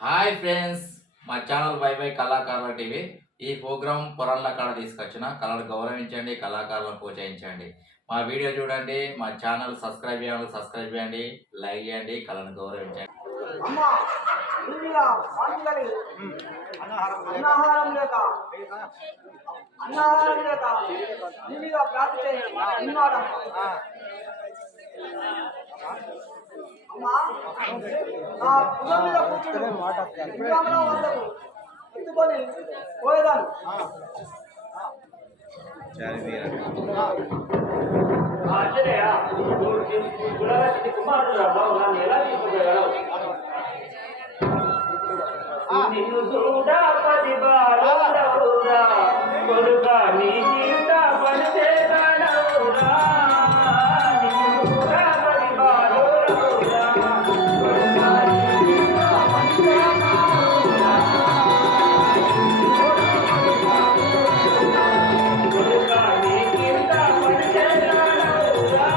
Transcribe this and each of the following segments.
Hi friends, మా channel by by కళాకారుల TV. ఈ ప్రోగ్రాం పొరల్ల కాడ తీసుకొచ్చిన కళను గౌరవించండి, కళాకారులను ప్రోత్సహించండి. మా వీడియో చూడండి, మా ఛానల్ సబ్స్క్రైబ్ చేయండి, లైక్ చేయండి, కళను గౌరవించండి. పోయేదాన్ని నిన్ను చూడా పది బాలురా కొడుగా నీ కింద పడితే కాడవురా నిన్ను చూడా పది బాలురా కొడుగా నీ కింద పడితే కాడవురా కొడుగా నీ కింద పడితే కాడవురా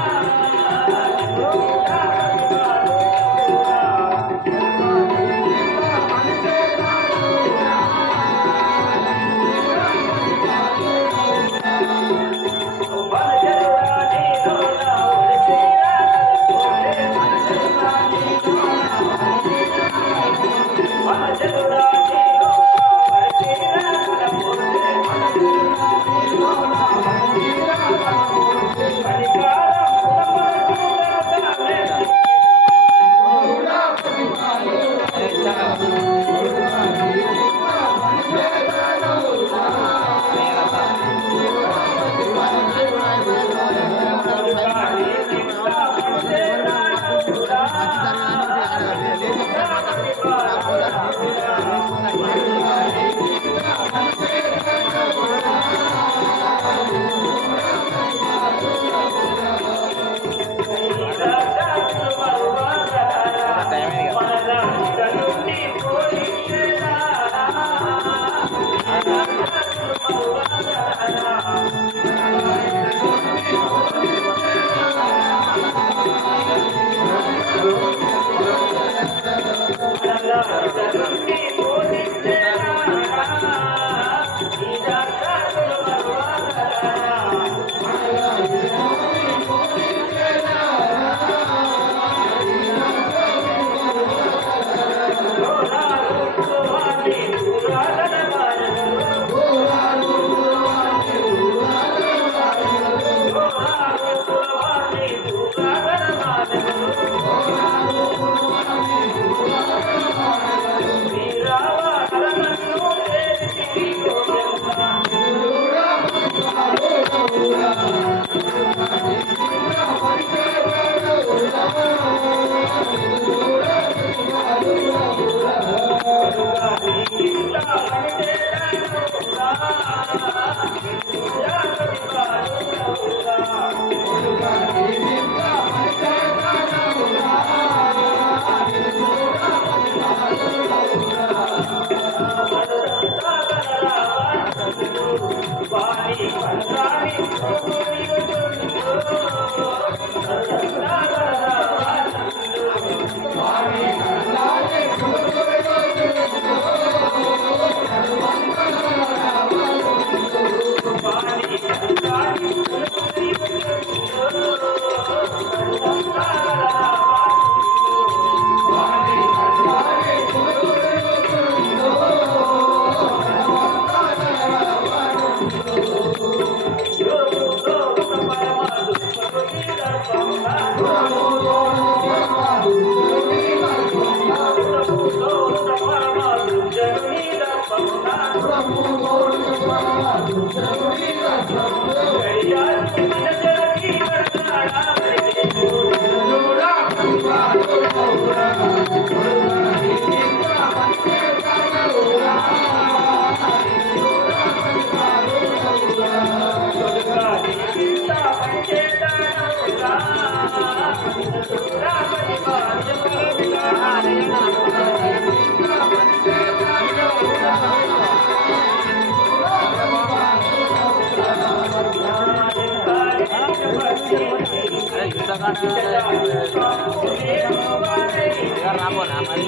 రాబోనా మరి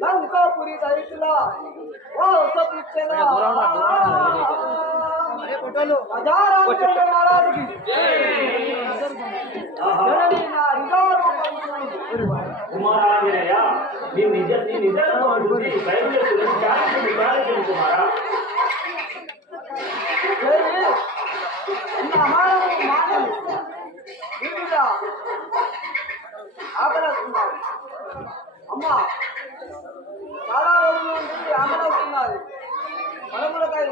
లంకాపురి రైతుల కుమారాంజనేయ నీ నిజంగా బయలుదేరి కుమారా ఆకలిస్తున్నారు అమ్మా చాలా రోజుల నుండి ఆకలిస్తున్నారు పడములకాయ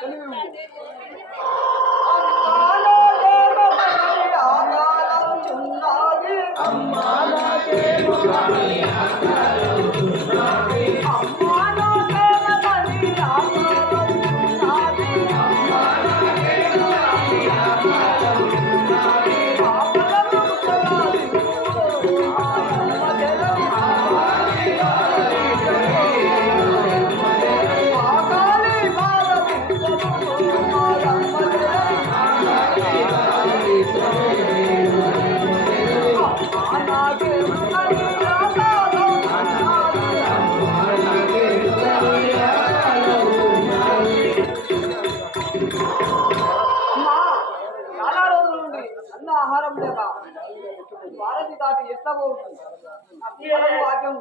తెలివి ఆహారం లేక భారతి దాటి ఎట్లా పోతుంది వాక్యం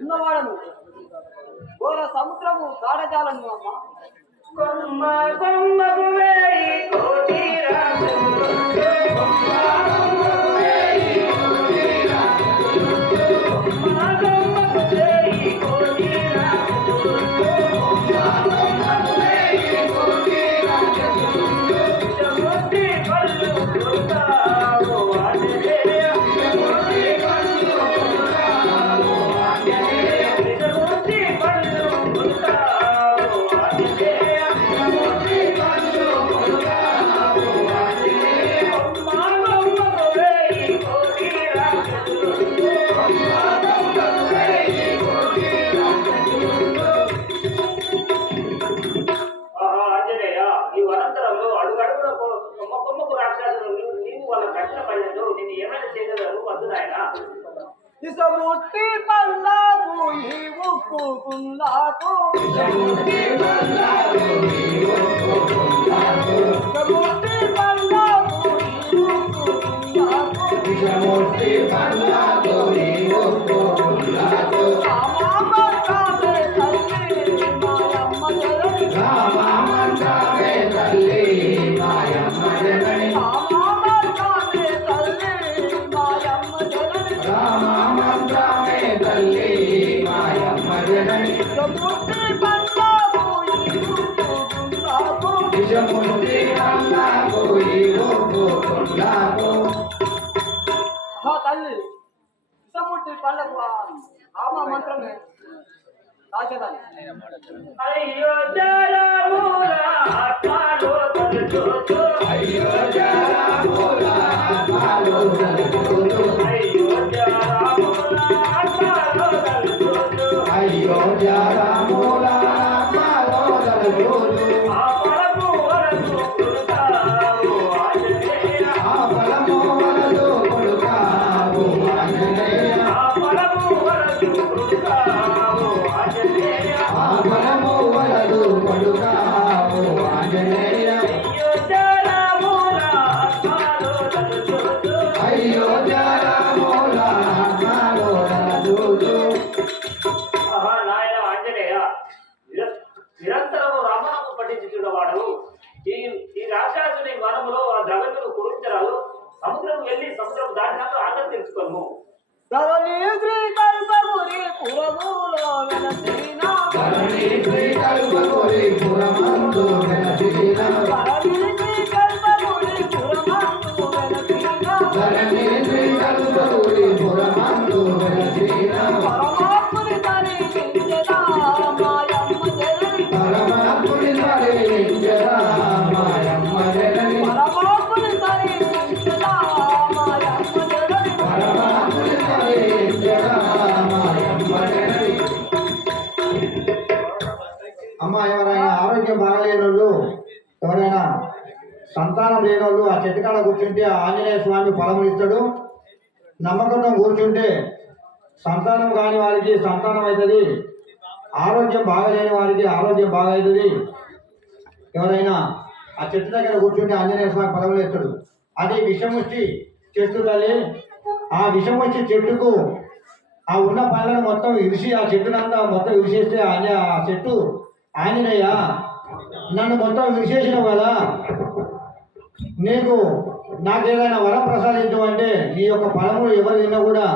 ఉన్నవాడను ఘోర సముద్రము దాడజాలను అమ్మ కొమ్మ కొమ్మకు వేయి కోటి ఇసముట్టి పల్లాకు ఈ ఉప్పు పుల్లాకు ఇసముట్టి పల్లాకు ఈ ఉప్పు పుల్లాకు ఇసముట్టి పల్లాకు ఈ ఉప్పు పుల్లాకు ఇసముట్టి పల్లాకు ఈ ఉప్పు పుల్లాకు రామమంటావే తల్లి మాయమ్మ జనని రామమంటావే తల్లి మాయమ్మ జనని రామమంటావే తల్లి మాయమ్మ జనని రామమంటావే తల్లి మాయమ్మ జనని సముద్ర పల్లాకు ఈ ఉప్పు పుల్లాకు విషముష్టి పల్లకు ఈ ఉప్పు కుండకు. తల్లి విషముష్టి పళ్ళకు ఆమ మంత్రమే రాజధాని. అయ్యో జరముల ఆత్మలో తలుచు, అయ్యో జరముల ఆత్మలో తలుచు, అయ్యో జరముల ఆత్మలో తలుచు, అయ్యో జరముల ఆత్మలో తలుచు. ఆ పరము వరసు కొడుతావు ఆంజనేయ, ఆ ఫలము వలదు కొడుకావు ఆంజనేయ, ఆ పరము వరసు కొడుతావు ఆంజనేయ, ఆ ఫలము వలదు కొడుకావు ఆంజనేయ. అయ్యో జరముల ఆత్మలో తలుచు, అయ్యో జరముల ఆత్మలో తలుచు. ఆహా నాయన ఆంజనేయ, నిరంతరము రామనామం పఠించుచున్నవాడు ఈ ఈ రాక్షసుని వనములో ఆ జగత్తును కురించరాదు. సముద్రం వెళ్ళి సముద్రం దాటినాక ఆనందం తెలుసుకోము. ధరణి శ్రీ కల్పపురి పురములో వెలసిన, ధరణి శ్రీ కల్పపురి పురమందు వెలసిన, ధరణి శ్రీ కల్పపురి పురమందు వెలసిన, ధరణి శ్రీ కల్పపురి పురమందు వెలసిన. పరమాత్ముని ధరించెదా మాయమ్మ జనని, పరమాత్ముని ధరించెదా మాయమ్మ జనని, పరమాత్ముని ధరించెదా మాయమ్మ జనని, పరమాత్ముని ధరించెదా మాయమ్మ జనని. అమ్మ, ఎవరైనా ఆరోగ్యం బాగలేని వాళ్ళు, ఎవరైనా సంతానం లేని వాళ్ళు ఆ చెట్టు కాడ కూర్చుంటే ఆ ఆంజనేయ స్వామి ఫలములు ఇస్తాడు. నమ్మకంతో కూర్చుంటే సంతానం కాని వారికి సంతానం అవుతుంది, ఆరోగ్యం బాగలేని వారికి ఆరోగ్యం బాగా అవుతుంది. ఎవరైనా ఆ చెట్టు దగ్గర కూర్చుంటే ఆంజనేయ స్వామి ఫలములు ఇస్తాడు. అది విషముష్టి చెట్టు తల్లి. ఆ విషముష్టి చెట్టుకు ఆ ఉన్న పళ్ళను మొత్తం ఇరిసి ఆ చెట్టునంతా మొత్తం విరిసేస్తే ఆ చెట్టు ఆంజనేయ నన్ను మొత్తం విరిసేసినావు కదా, నీకు నాకేదైనా వరం ప్రసాదించమంటే నీ యొక్క ఫలములు ఎవరు తిన్నా కూడా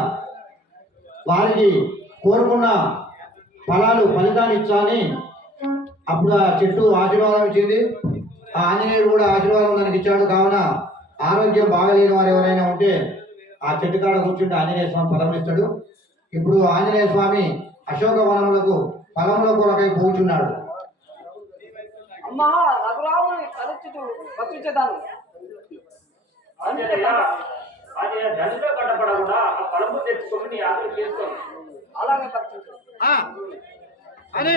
వారికి కోరుకున్న ఫలితాన్ని ఇచ్చాని అప్పుడు ఆ చెట్టు ఆశీర్వాదం ఇచ్చింది. ఆ ఆంజనేయుడు కూడా ఆశీర్వాదం దానికి ఇచ్చాడు. కావున ఆరోగ్యం బాగలేని వారు ఎవరైనా ఉంటే ఆ చెట్టు కాడ కూర్చుంటే ఆంజనేయ స్వామి ఫలములు ఇస్తాడు. ఇప్పుడు ఆంజనేయ స్వామి అశోక వనములకు ఫలముల కొరకై కూర్చున్నాడు. అమ్మా, రఘురాముని తలచుతూ బతించేదాను. ఆంజనేయ, ఆంజనేయ దండతో కట్టపడకుండా ఆ ఫలము తెచ్చుకొని నీ ఆకలి చేసుకోండి. అలాగే అని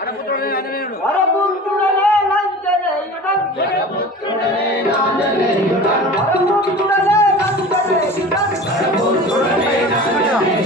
వరపుత్రుడనే ఆంజనేయుడు, వరపుత్రుడనే ఆంజనేయుడు, వరపుత్రుడనే ఆంజనేయుడు, వరపుత్రుడనే ఆంజనేయుడు, వరపుత్రుడనే ఆంజనేయుడు.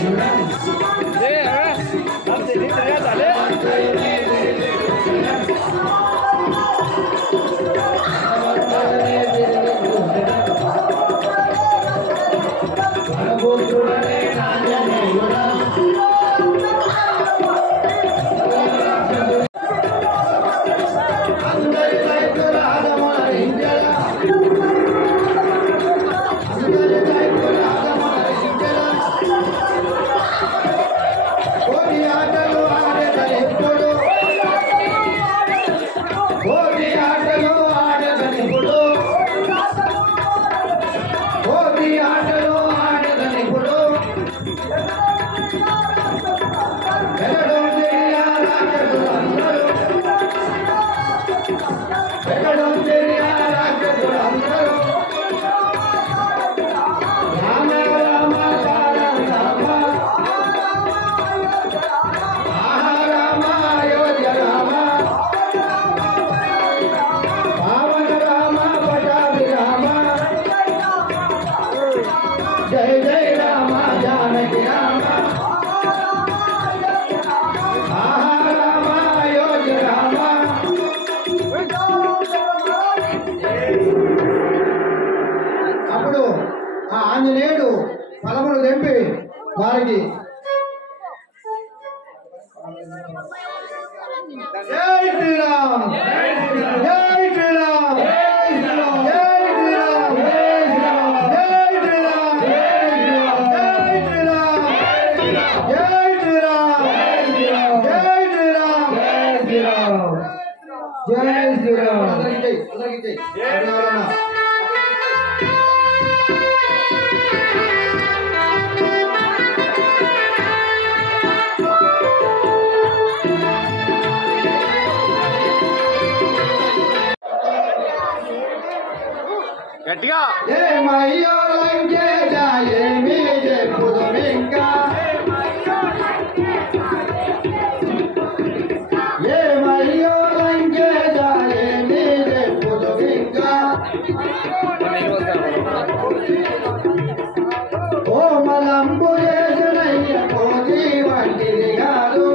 ఆంజనేయుడు ఫలములు తెంపి వారికి జై శ్రీరామ్, జై శ్రీరామ్, జై శ్రీరామ్, జై శ్రీరామ్, జై శ్రీరామ్, జై శ్రీరామ్, జై శ్రీరామ్, జై శ్రీరామ్, జై శ్రీరామ్, జై శ్రీరామ్, జై శ్రీరామ్. అందరికి ఇచ్చేయి, అందరికి ఇచ్చేయి. ఎవరన్నా? గట్టిగా ఏమయ్యో లంకేశ ఏమీ చెప్పుదుమింకా ఏమయ్యో లంకేశ ఏమీ చెప్పుదుమింకా కోమలంబు చేసినయ్య కోటి వంటిది కాదు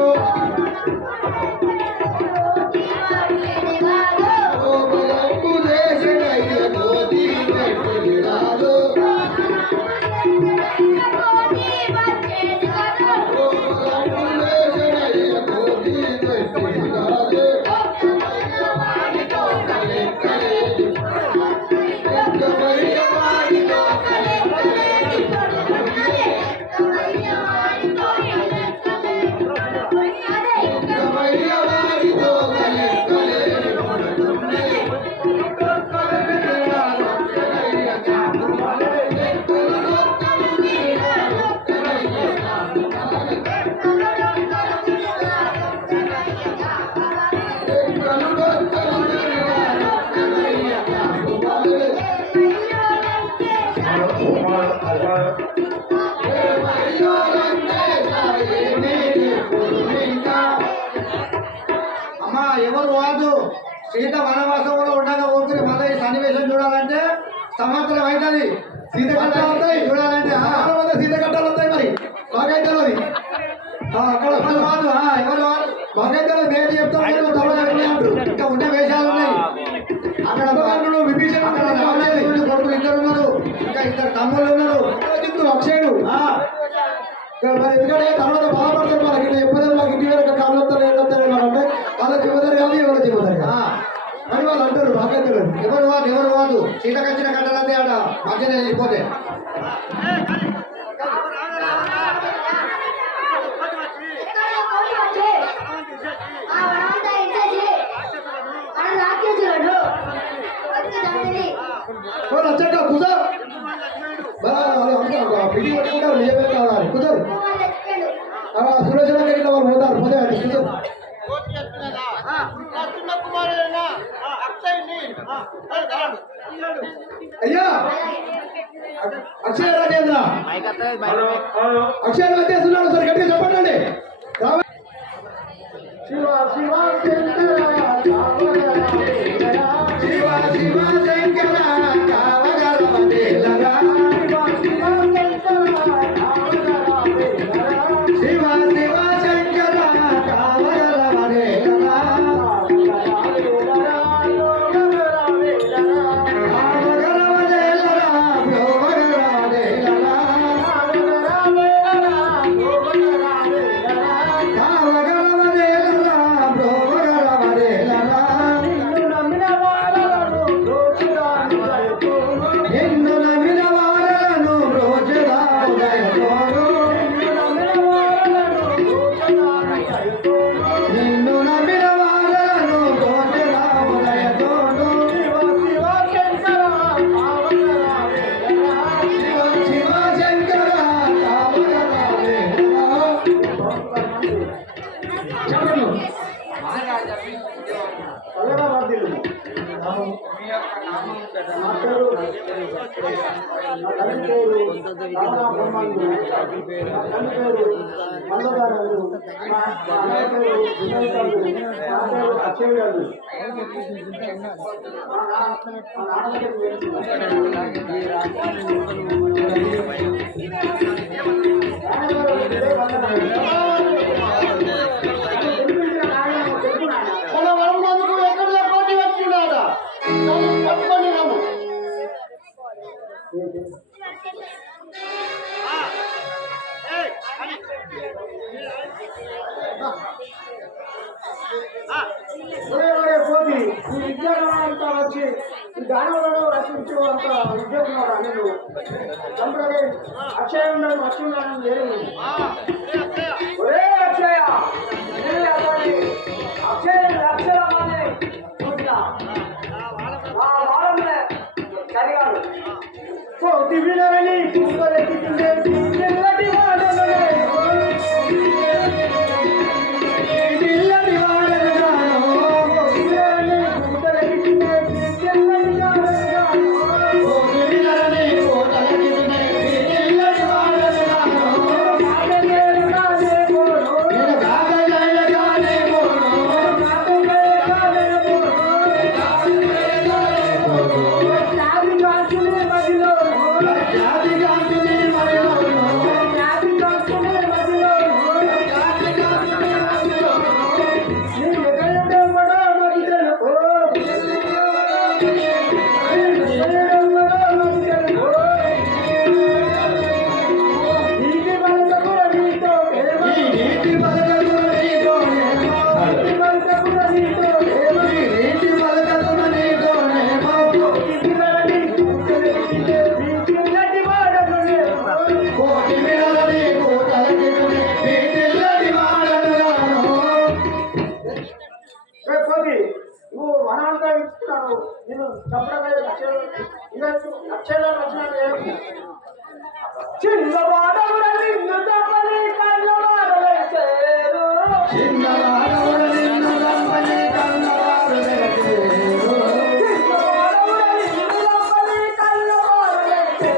కోమలంబు చేసినయ్య కోటి వంటిది కాదు అమ్మా ఎవరు వాదు సీత వనవాసంలో ఉండగా ఊపిరి మళ్ళీ ఈ సన్నివేశం చూడాలంటే సంవత్సరం అవుతుంది. సీత కట్టాలు వస్తాయి చూడాలంటే సీత కట్టాలు వస్తాయి. మరి మాకైతే అక్కడ ఎవరు వాదు ఎవరు వాదు మాకైతే నేను చెప్తాను ఇంకా ఉండే వేషాలు ఉన్నాయి. అక్కడ అమ్మగారు విభీషణ కొడుకులు ఇద్దరు ఉన్నారు, ఇంకా ఇద్దరు తమ్ముళ్ళు ఉన్నారు, అక్షయుడు. మరి ఎందుకంటే తర్వాత బాధపడతారు మనకి ఎప్పుడైనా మాకు ఇంటి వేరే కాళ్ళు వస్తారు ఏమవుతారు అంటే వాళ్ళ చెబుతారు కానీ ఎవరు చెబుతారు అని వాళ్ళు అంటారు. మాకైతే ఎవరు వాదు సీతకు వచ్చిన కట్టాలంటే ఆడ మధ్యనే వెళ్ళిపోతే వచ్చాక కుదరు పిడి పట్టుకుంటారు నిజమే కావాలి కుదరు సురేష్ దగ్గర వాళ్ళు పోతారు పోతే కుదరు. అయ్యా అక్షయ రాజేంద్ర అక్షయ రాజేస్తున్నాడు సార్ గట్టిగా చెప్పండి. శివ శివ శంకర శివ శివ శంకర కావగలవదేలరా శివ శివ శంకర కావగలవదేలరా వచ్చి దానివల్ల రచించు అంత విద్యున్నాడు నేను కంప్యూటర్ అక్షయ ఉన్నాడు వచ్చి ఉన్నాను లేదు ఒరే అక్షయ అక్షయ అక్షరాన్ని ఆ వారంలో జరిగాడు కోటి వినరని కూతురెత్తిందే పిల్లటి వాడలనే పిల్లటి వాడలగానో కోటి వినరని కూతురెత్తిందే పిల్లటి వాడలగానో కోటి వినరని కూతురెత్తిందే పిల్లటి వాడలగానో గాగజయగానే పోను నేను గాగజయగానే పోను గాగజయగానే పోను జాతి కాచులే మదిలో జాతి కాచులే మదిలో జాతి కాచులే మదిలో జాతి కాచులే మదిలో నీ ఎగయడం వడా మదిలో ఎగయడం వడా మదిలో నీటి బలసపుర నీతో నీటి బలసపుర నీతో నీటి బలసపుర నీతో నీటి బలసపుర నీతో కోటి వినరని కూతురెత్తిందే పిల్లటి వాడలగానో నువ్వు వనాలుగా ఇస్తున్నాను నేను తప్పగా లక్షల్లో వచ్చినాను చిన్నవాడవుల నిన్ను తప్పని కన్నవాడలేరు చిన్నవాడవుల నిన్ను తప్పని కన్నవాడలేరు చిన్నవాడవుల నిన్ను తప్పని కన్నవాడలేరు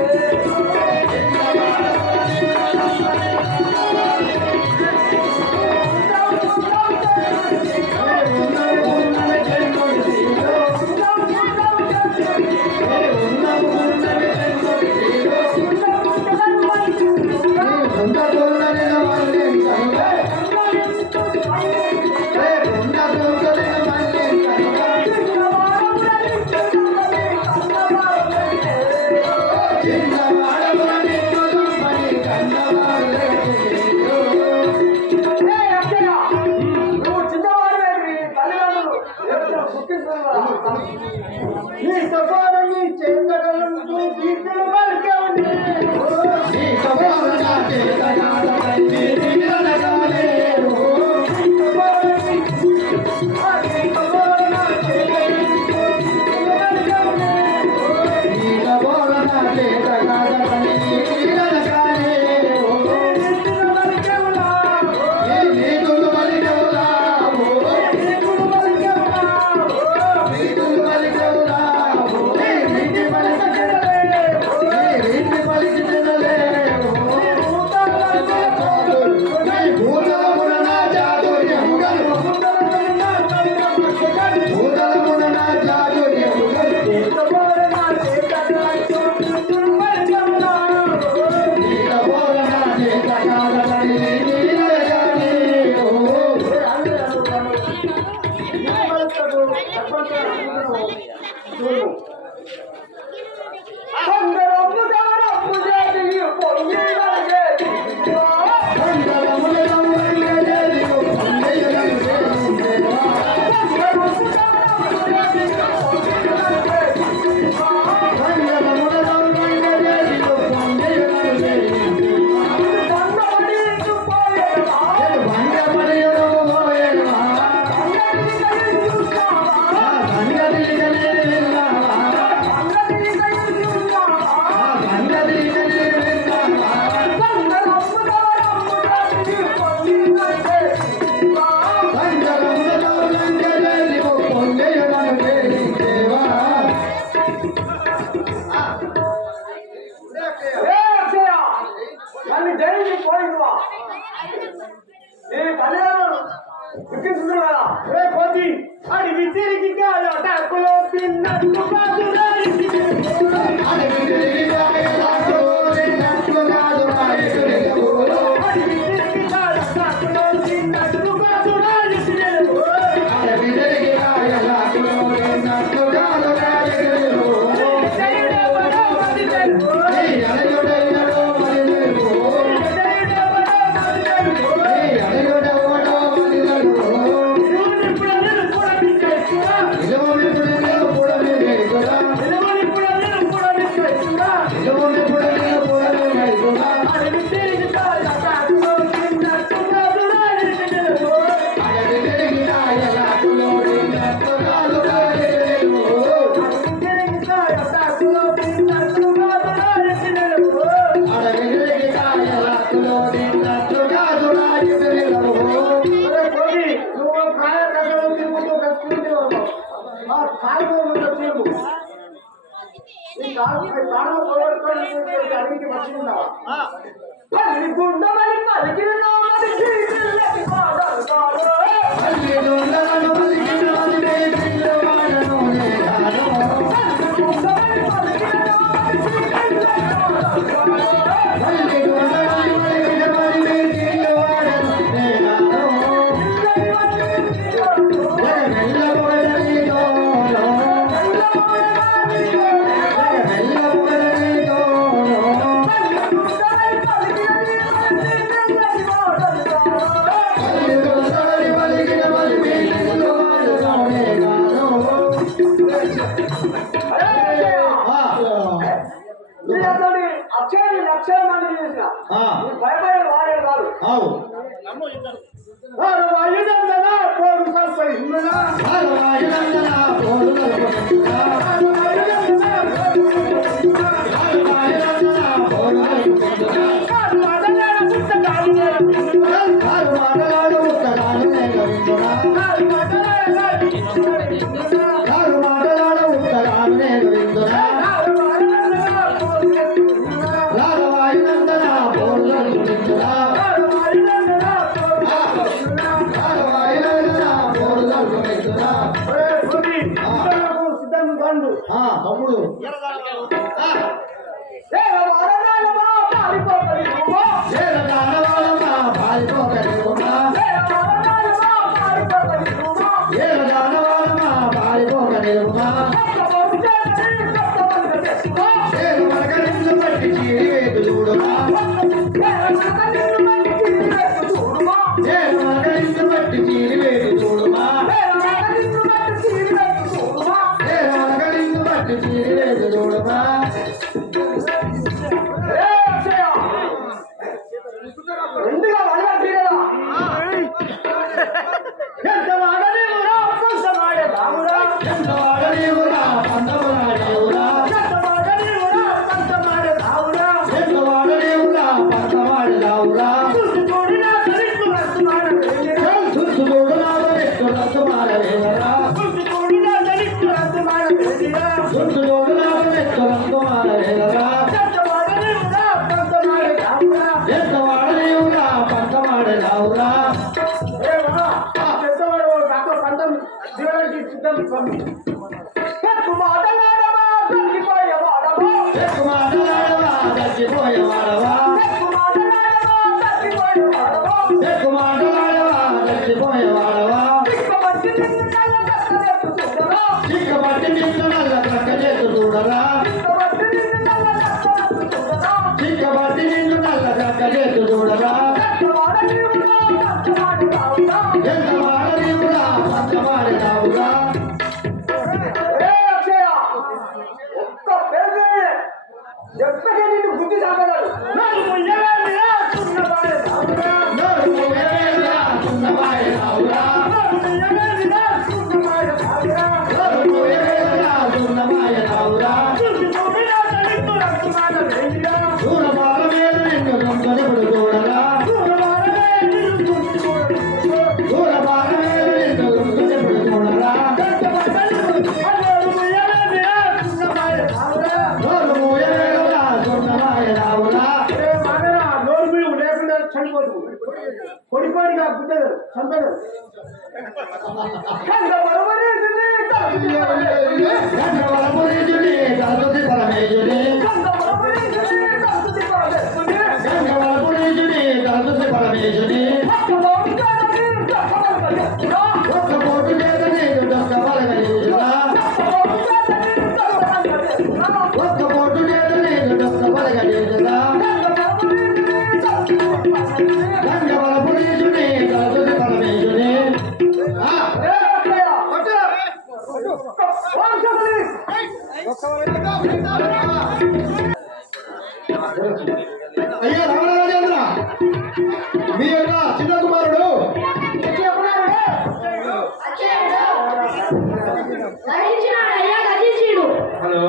కూడా కాలిపోయి తీరు ఈ కాలం పోగొట్టుకోవడానికి అడిగి వచ్చిందావా పల్లి గుండమని పలికిన లక్షల మంది చేసిన భయపడే వాడే కాదు తమ్ముడు పొడిపాడిగా పుట్టదు చంపడు అయ్యా రామరాజేంద్ర మీ యొక్క చిన్న కుమారుడు హలో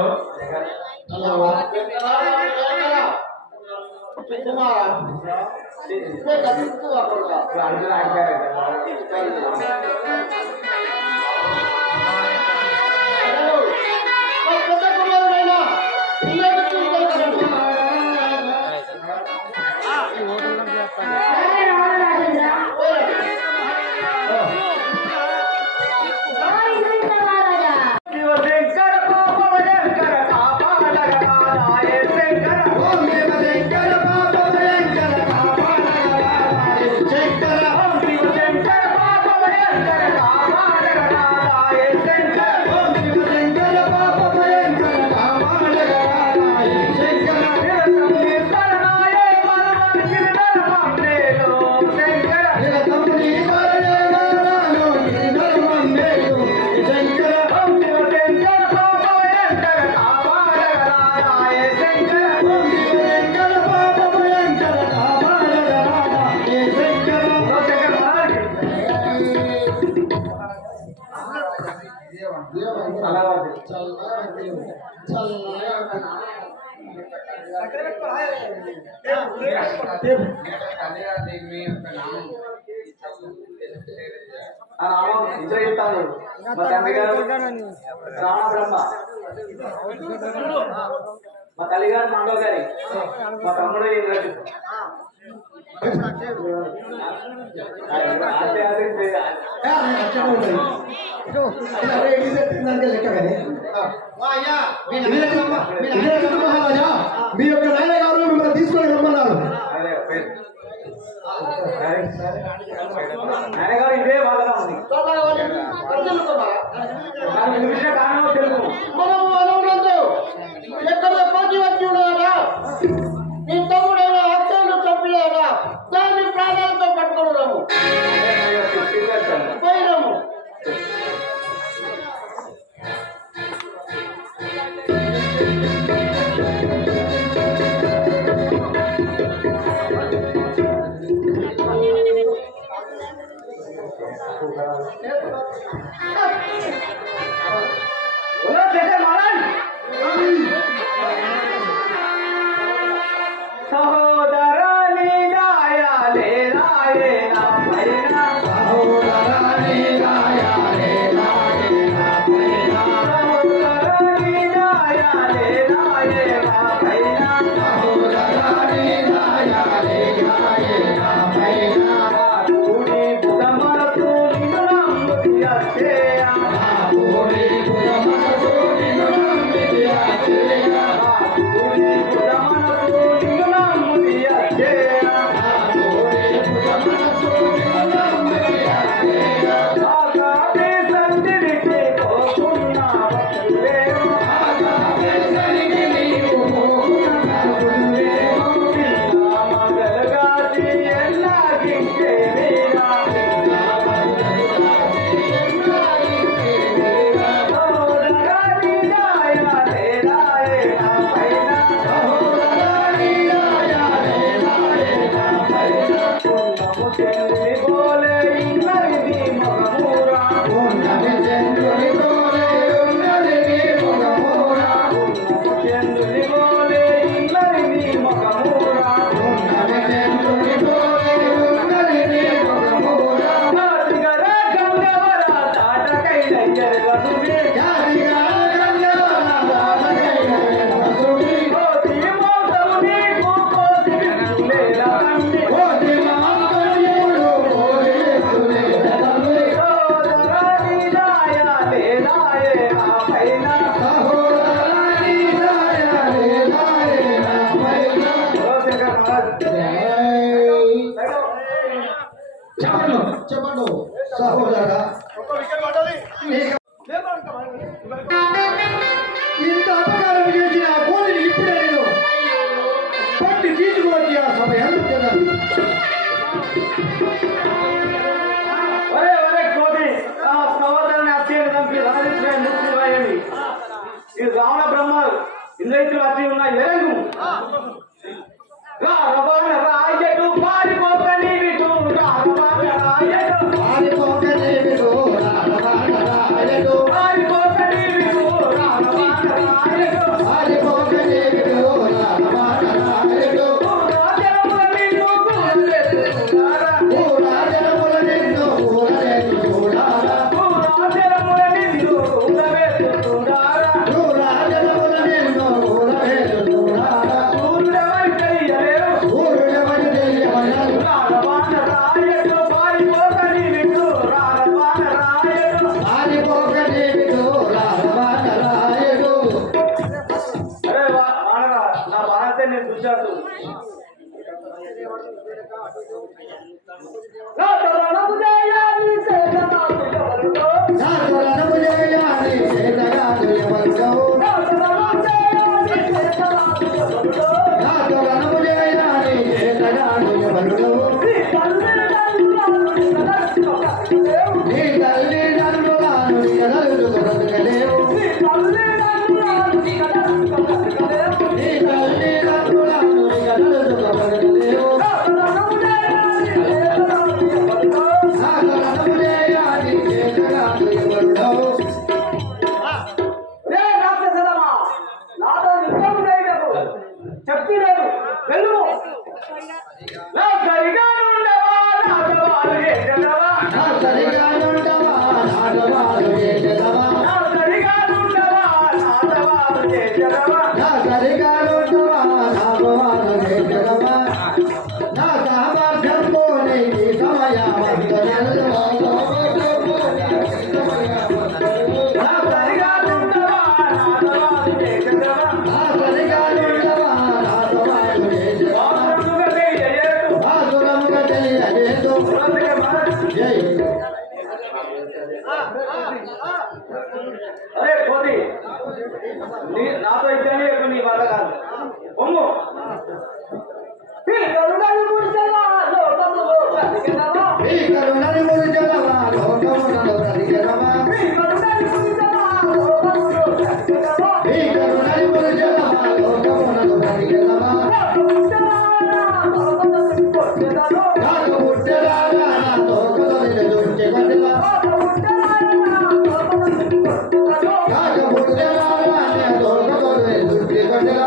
చెప్తాను మా తండ్రి గారు రావణ బ్రహ్మ, మా తల్లి గారు మాండవ గారి, మా తమ్ముడు ఇంద్రజు. మీ యొక్క నాయన గారు మిమ్మల్ని తీసుకొని రమ్మన్నారు. ఆయన గారు ఇదే బాధగా ఉంది. కారణం తెలుగు ఎక్కడ పోటీ వచ్చి ఉన్నారా? నీ తమ్ముడైన అత్తలు చంపిలేదా? దాన్ని ప్రాణాలతో పట్టుకున్నాము పోయినాము. సహోదరాని రాయాలే రాయే నా పైన, సహోదరాని రాయాలే రాయే నా పైన, సహోదరాని రాయాలే రాయే నా పైన, సహోదరాని రాయాలే రాయే నా పైన, కూడి బుధమరసు నిన్ను నమ్ముతి అచ్చేయ, కూడి బుధమరసు నిన్ను నమ్మితి అచ్చేయ, కూడి బుధమరసు నిన్ను నమ్ముతి అచ్చేయ, కూడి బుధమరసు నిన్ను నమ్మితి అచ్చేయ, ఆకాశే సంతిరికి పోకున్న భక్తులేమో, ఆకాశనికి నీవు పోకున్నావులేమో, మగలుగాచి ఎల్లాగించే వీరా, సహోదరాని రాయాలే రాయే నా పైన, సహోదరాని రాయాలే రాయే నా పైన, ఉన్నము చెల్లి బోలే ఇన్నది మగమూరా, ఉన్నది చంద్రుని తోలే ఉన్నది నీ ముఖమూరా, ఉన్నము చెల్లి బోలే ఇన్నది మగమూరా, ఉన్నది చంద్రుని తోలే ఉన్నది నీ ముఖమూరా, నాటిగరా గంగవర తాటకైలయ్యర్ వసుమే, జాతిగా గంగవర దాటకైన వసుడి, కోటి మోసము నీకు కోటి విప్పులేల తండ్రి, కోటి మహాత్మయుడు కోరితులే తండ్రి, సహోదరాని రాయాలే రాయే నా పైన, సహోదరాని రాయాలే రాయే నా పైన. శేఖర్ మహారాజ్ చెప్పండు చెప్పండు సహోదరా, ఇంత అపకారం చేసిన ఆ కోడిని ఇప్పుడే నేను పట్టి తీసుకువచ్చి ఆ సభ ఎందుకు తిన్నాను? ఒరే ఒరే కోటి ఆ సహోదరుని అత్యని చంపి రాజేశ్వరి ముక్తి వాయండి. ఇది రావణ బ్రహ్మ ఇంద్రైతులు అతి ఉన్న ఎరంగు రవాణ రాయటు పారిపోక నీవిటు రవాణ రాయటు పారిపోక నీవిడు రారవాణ రాయడు, పారిపోక నీవిటు రవాణ రాయటు పారిపోక నీవిడు రారవాణ రాయడు, రాజరముల నిన్ను కూడలేదులారా, పూరాజనముల నిన్ను పూరలేదు చూడారా, రాజరముల నిన్ను కూడవేదులారా, పూరాజనముల నిన్ను పూరలేదు చూడారా, సూర్యుడవై తెలియలేవు పూరుడవని తెలియవనరు, రవాణ రాయటు పారిపోక నీవిటు రవాణ రాయటు. పారిపోక నీవిడు రారవాణ రాయడు. అరే వానరా నా భారతే నేను చూశాను. నా తరణము జయాని సేననాథు ఎవరుడో, నా త్వరణము జయాని చేతగాదు ఎవరికో, నా తరణము జయాని సేననాథు ఎవరుడో, నా త్వరణము జయాని చేతగాదు ఎవరికో, నీ తల్లిదండ్రులను నీ తల్లిదండ్రులను కదలుకలేవు, బ్రతకలేవు, నీ తల్లిదండ్రులను కదలుకలేవు, నీ తల్లిదండ్రులను బ్రతకలేవు, నా తరణము జయాని సేననాథు ఎవరుడో, నా త్వరణము జయాని నాతో ఇద్దరిని ఎక్కువ నీ వల్ల కాదు ఒమ్ము ఈ కరుణని ముడిచెలా లోకములో బ్రతికెదవా ఈ కరుణని ముడిచెలా లోకములో బ్రతికెదవా ఈ కరుణని ముడిచెలా లోకములో బ్రతికెదవా ఈ కరుణని ముడిచెలా లోకములో బ్రతికెదవా నాకు ముట్టెలా నా లోకములో నిలుచుంటే కొట్టెలా నాకు ముట్టెలా నా లోకములో నిలుచుంటే కొట్టెలా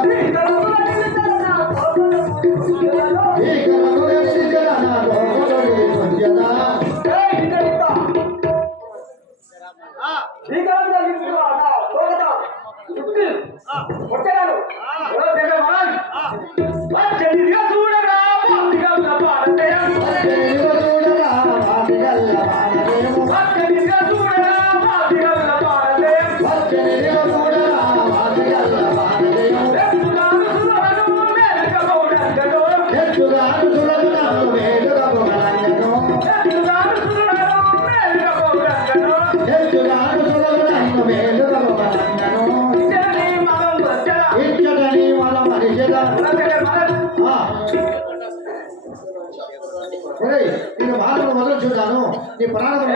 నేను బాణం మొదలు చూడాను నీ ప్రాణం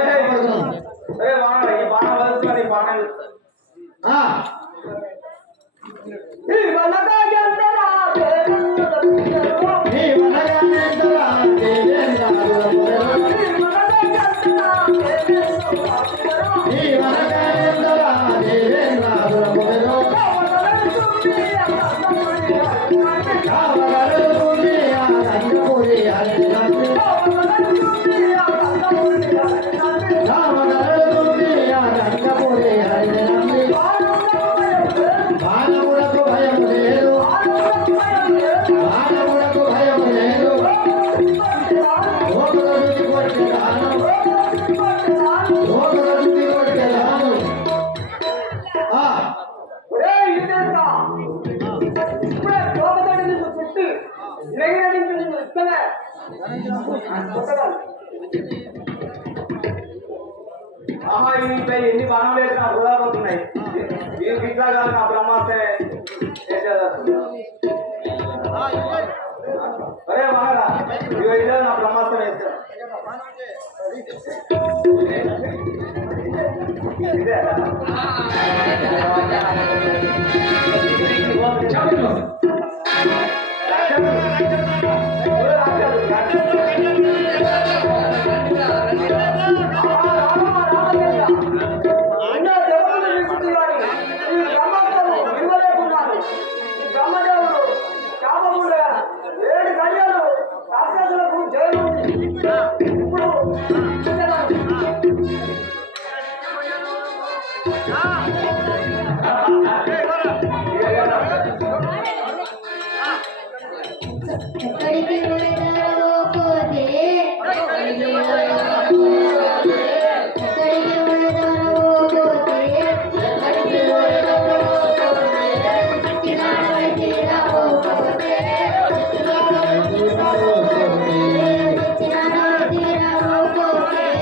ఆహా ఇంపై ఎన్ని బాణం లేదు నా వృధా పోతున్నాయి వీళ్ళకి ఇట్లా కాదు నా బ్రహ్మాస్తే అరే మహారా ఇదో నా బ్రహ్మాస్తం వేస్తా ఇదే ఎక్కడికి పోయినారో పోతే ఎక్కడికి పోయినారో పోతే ఎక్కడికి పోయినారో పోతే చిన్నాడు తీరావో పోతే చిన్నాడు తీరావో పోతే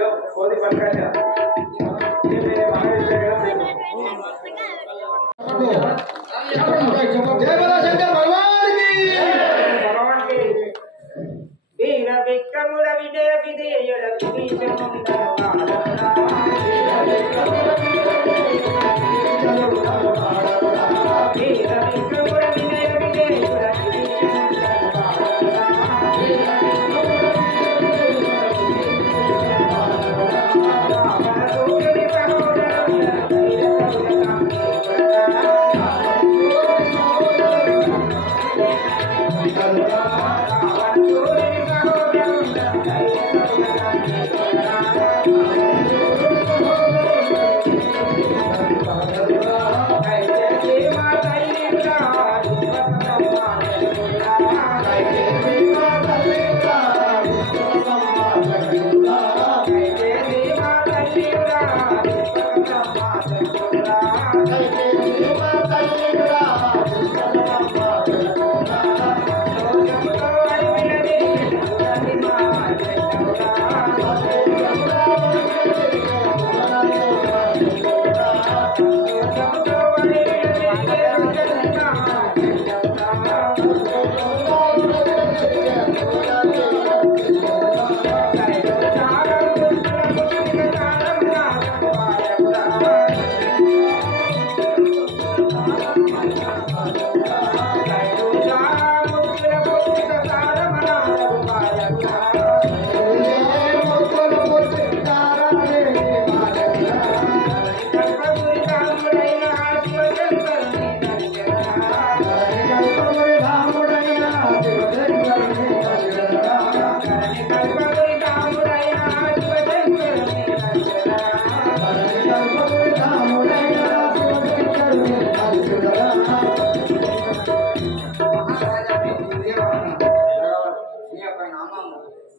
కోతి పలకట్ట జయ బలశంకర్ భగవానికి భగవానికి వీర విక్రముడ విజయ విధేయుడ వీర విక్రముడ విజయ విధేయుడ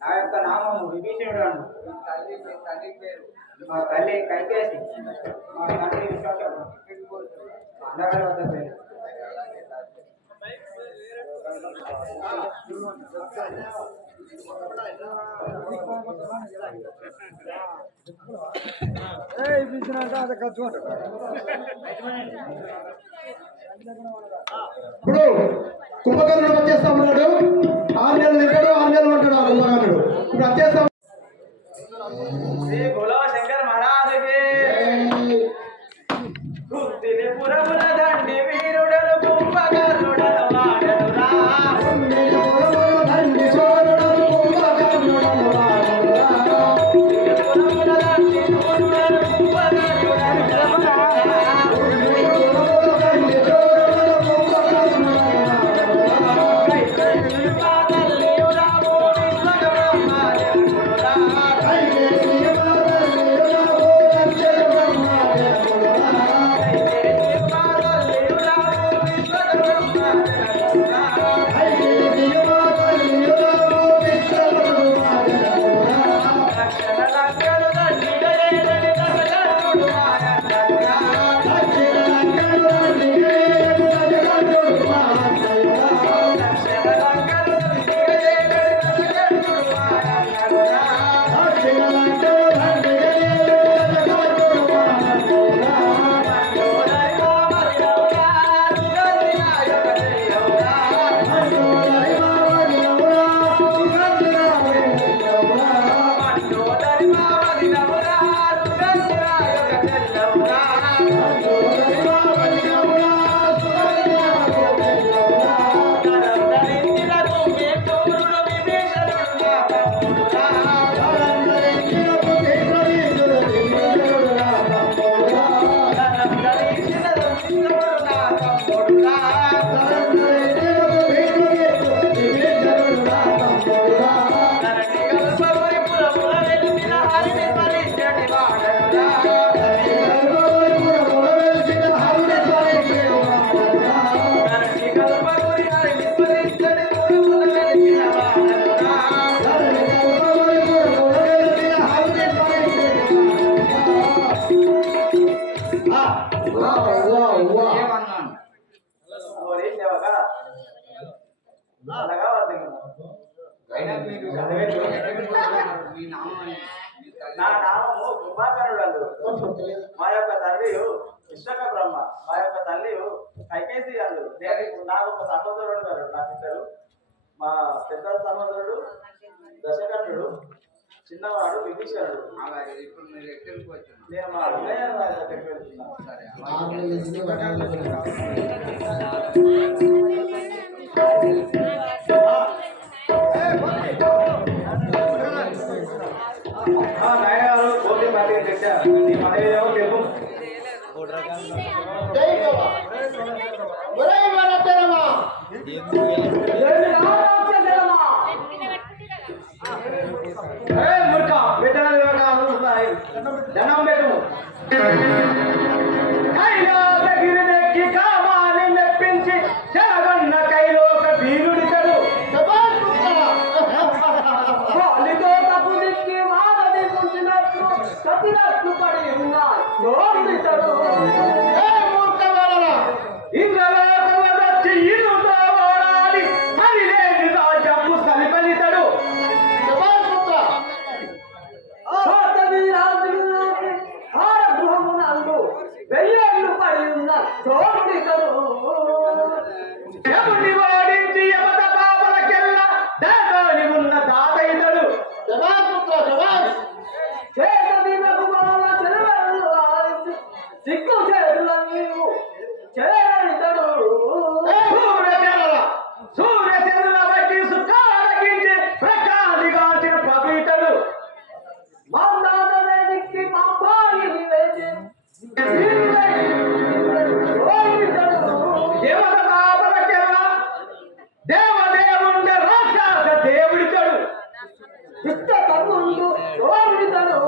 నా యొక్క నామము విభీషణుడు అను. మా తల్లి కైకేసి, మా తండ్రి విశ్వాసం అందగారి వద్ద పేరు. ఇప్పుడు కుంభకర్ణుడు వచ్చేస్తా ఉన్నాడు. 6 నెలలు తింటాడు, 6 నెలలు ఉంటాడు ఆ కుంభకర్ణుడు. ఇప్పుడు వచ్చేస్తా శ్రీ భోలా శంకర్ మహారాజుకి పురముల దండి వీరుడను కుంభకర్ణుడను వాడనురా. పురముల దండి వీరుడను కుంభకర్ణుడను నా నామము కృపాకరుడు. మా యొక్క తండ్రి విశ్వక బ్రహ్మ, మా యొక్క తల్లి కైకేసి అందు. నాకు ఒక సహోదరుడు గారు, నాకు ఇద్దరు. మా పెద్ద సహోదరుడు దశకంఠుడు, చిన్నవాడు విభీషణుడు. నేను మా అన్నయ్య దగ్గరికి వెళ్తున్నాను. నాయగారు కోటి మళ్ళీ తెచ్చా నీ మనయేమో తెలుగు. మూర్ఖ ధనం పెట్టు. కైలాసగిరినెక్కి కామాన్ని మెప్పించి జగన్న కైలోక వీరుడితడు. కాలితో తప్పు దిక్కి మానది ముంచినట్లు కతినట్లు పడి ఉన్న జోడితడు. ఇంద్రలోకమొచ్చి ఇనుతో ఓడాలి హరిలేని రాజపు సలిపలితడు. వెయ్యేళ్ళు పడి ఉన్న జోడితడు. ఎవరిని వాడించి యమత పాపలకెల్లా దాదాని ఉన్న దాతయితడు. చేతని నగుమాల చెలవెళ్ళు ఆడించి సిగ్గు చేతుల నీవు చేతడు. సూర్యచంద్రుల బట్టి సుఖాలకించి ప్రకాశిగాల్చిన ప్రభుయితడు. మందాదవేదికి మాంబాయిని వేసి దేవత పాపలకెల్లా దేవదేవుండే రాక్షస దేవుడితడు. ఇష్ట కర్ముండు దేవుడితడు.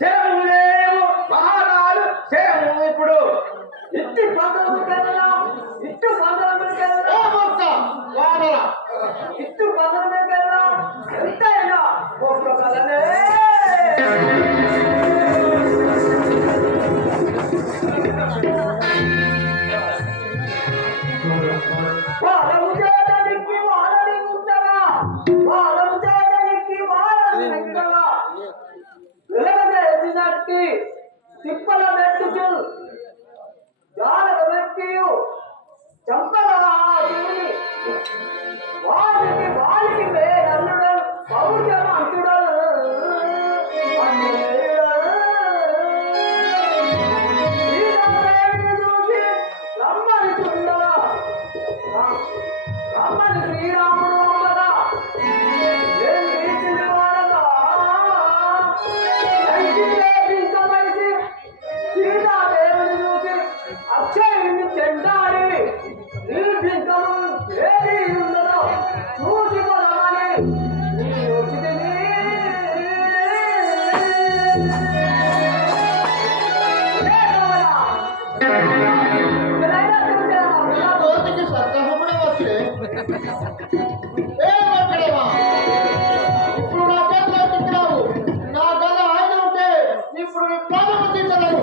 శరములేమో మహారాజు శరము ఇప్పుడు ఇట్టి పదవులకెల్లా ఇట్టు పదవులకెల్లా ఇట్టు పదవులకెల్లా ఎంతైనా ఒక్క కలనే. వాళ్ళము చేతనికి వాళ్ళని ఉంచగా, వాళ్ళము చేతనికి వాళ్ళని ఉంచగా, వెలగవేసినట్టి తిప్పల మెట్టుచు జాలక వ్యక్తియు చంపరాజుని వారికి వారికి వేరల్లుడు పౌర్యమంతుడు. రమ్మని శ్రీరాముడు అమ్మగా వాడగా పింకమనిసి సీతాదేవుని చూసి అక్షయుని చెండాడి నీ పింకము ఏది ఉండదో చూసి కొనమని నీ వచ్చింది. ఇప్పుడు నా చేతిలో తిట్టినావు, నా గల ఆయన ఉంటే ఇప్పుడు నీ ప్రాణం తీర్చలేను.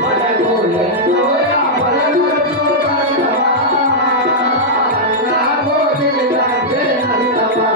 మనకు ఎంతో యాపదలు చూడవా అన్నా కోటిలంటే నందవా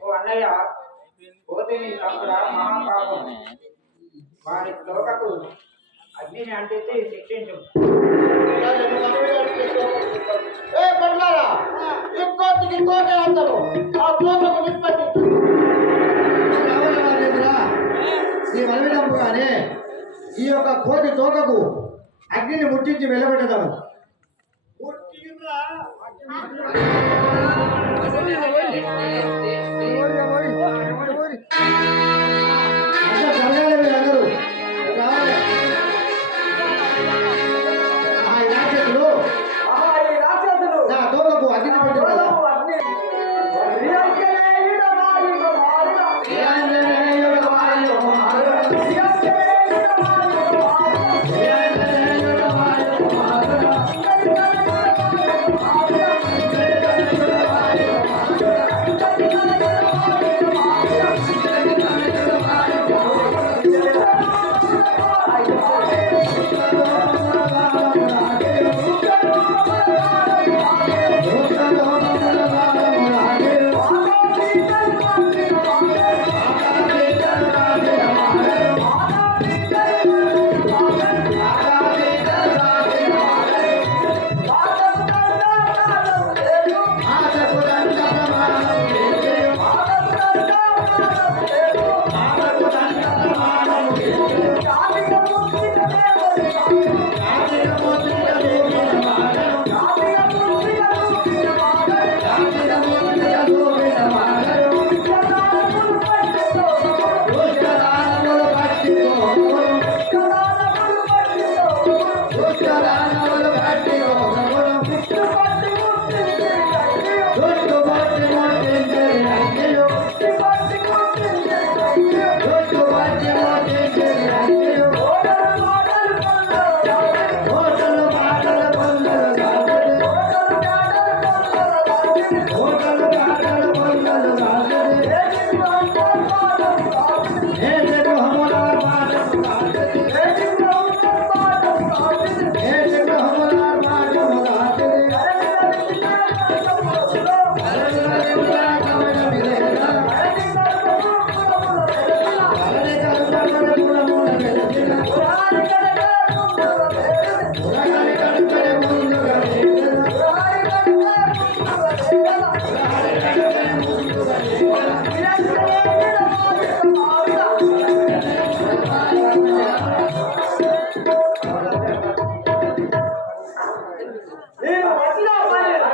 ఓ అన్నయ్య పోతే నీ తమ్ముడ మహాపాపం వారి తోకకు అగ్నిని అంటించి శిక్షించు. ఇంకోటి అంటారు ఆ తోకకు నిష్పత్తి ఈ మలవిడంపు కానీ ఈ యొక్క కోటి తోకకు అగ్నిని ముట్టించి వెళ్ళబెట్టదాము. అట్లా జరగాలి మీరందరూ రావాలి. ఈ రాక్షసులు నా తోకకు అగ్ని పెట్టి కదా Thank you.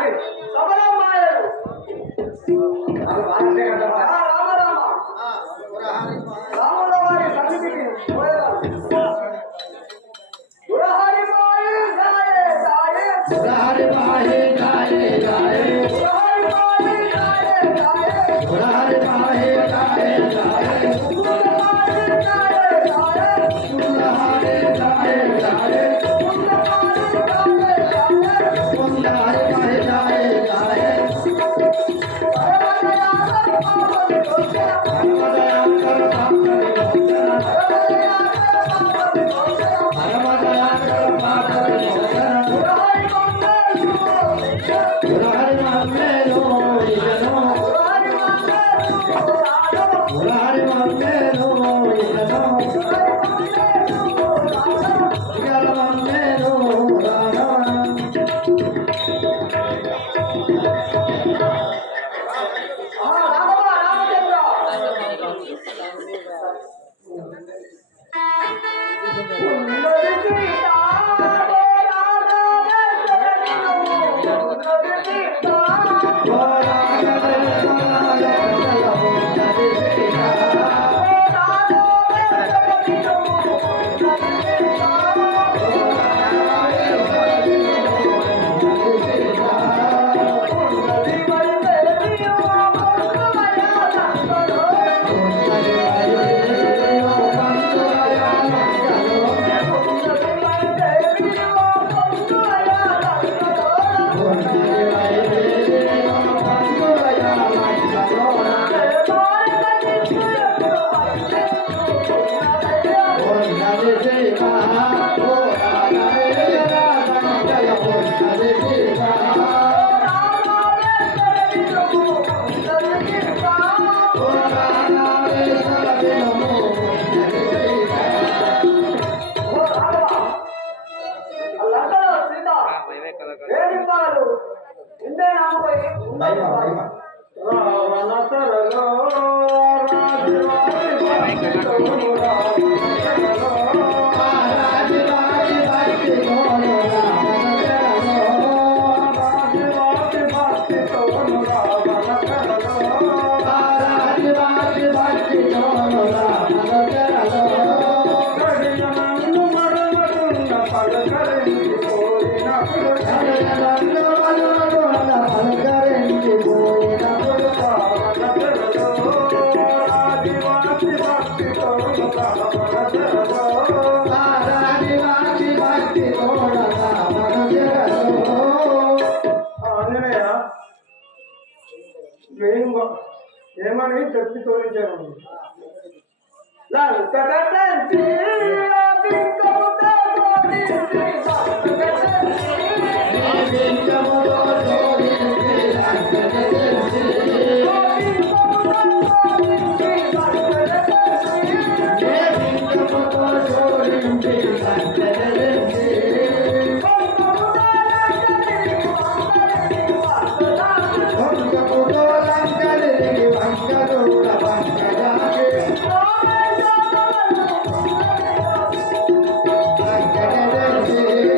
వారి సమరమాయడు రామరామ రాముల వారి సన్నిధికి పోయేదాం. గురహరి మాయే గాయే గాయే మురారి మాహే గాయే గాయే గురహరి మాయే గాయే గాయే మురారి మాహే గాయే గాయే గురహరి గాయే గాయే మురారి గాయే గాయే మురారి మాహే గాయే గాయే పరమదయాంకర పాపని మోచన పరమదయాంకర పాపని మోచన మురారి మమ్మేలో ఇదనో మురారి మమ్మేలో ఇదనో ఇగల మమ్మేలో రానా ఏమని చెప్పి తోలించారు. Thank you.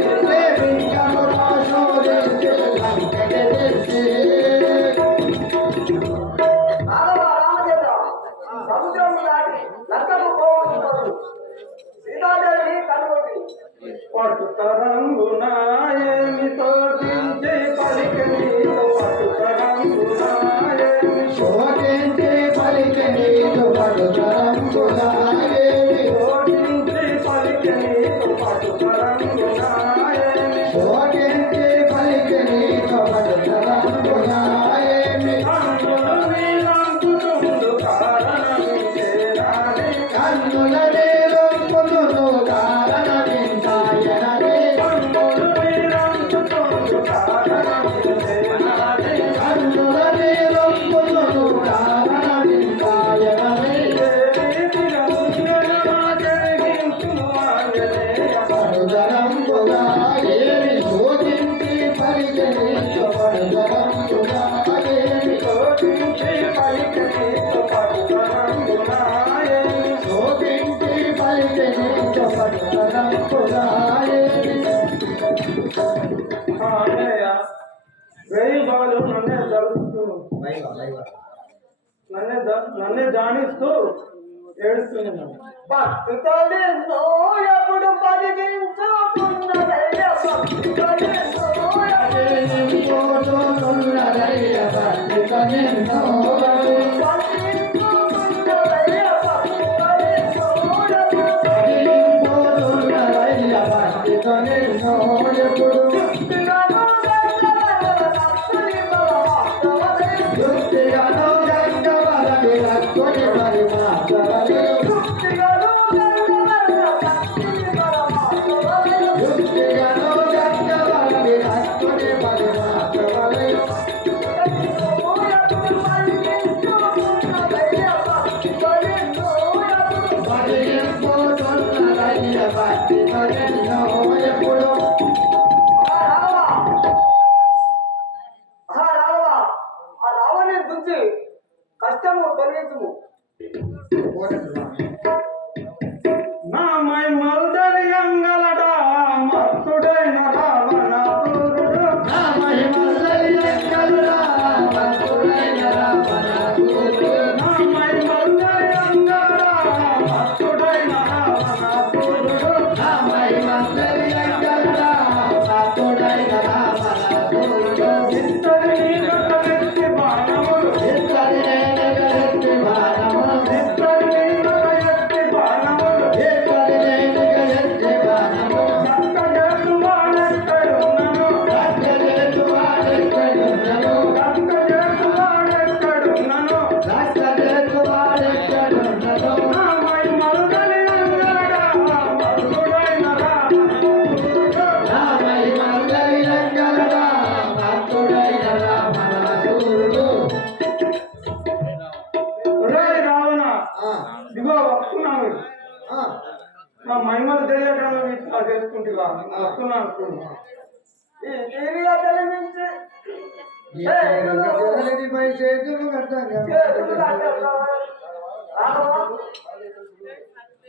వెయ్యి బాలు నన్నే జరుగుతూ నన్నే జానిస్తూ ఏడుస్తున్నాను. భక్తితో నిన్ను ఎప్పుడు పలికించుతున్నదయ్య, భక్తితో నిన్ను పలికించుతున్నదయ్య, భక్తితో నిన్ను పలికించుతున్నదయ్య, భక్తితో నిన్ను ఎప్పుడు భక్తిగాను యుక్తిగాను గంగవరవి రక్తుని పరిమాచవలే, యుక్తిగాను గంగవరవి రక్తుని పరిమాచవలే, పలికించుతున్నదయ్య, భక్తితో నిన్ను ఎప్పుడు కష్టము తొలగించుము. నా మై మల్దరి అంగలడా మత్తుడైన రావణాసురుడు, నా మహిమలై రంగలురా భక్తుడైన రావణాసురుడు, నా మై మల్దరి అంగలడా మత్తుడైన రావణాసురుడు, నా మహిమలై రంగలురా భక్తుడైన రావణాసురుడు, ఇద్దరి నీలకలెత్తి బాణములు, ఇద్దరి నేనగలెత్తి బాణములు, ఇద్దరి నీలకలెత్తి బాణములు, ఇద్దరి నేనగలెత్తి బాణములు, చక్కజేసు వాడెక్కడున్నను, రక్తజేసు వాడెక్కడున్నను, చక్కజేసు వాడెక్కడున్నను, రక్తజేసు వాడెక్కడున్నను, నా మై మల్దరి అంగలడా మత్తుడైన రావణాసురుడు, నా మహిమలై రంగలురా భక్తుడైన రావణాసురుడు. ఒరేయ్ రావణ, ఆ, ఇదిగో వస్తున్నాను. ఆ, నా మహిమలు తెలియకుండా ఇట్లా చేసుకుంటుగా వస్తున్నాను చూడు. ఈ టీవీలో తెలిపించి ఈ జగలిపై చేతులు కట్టగా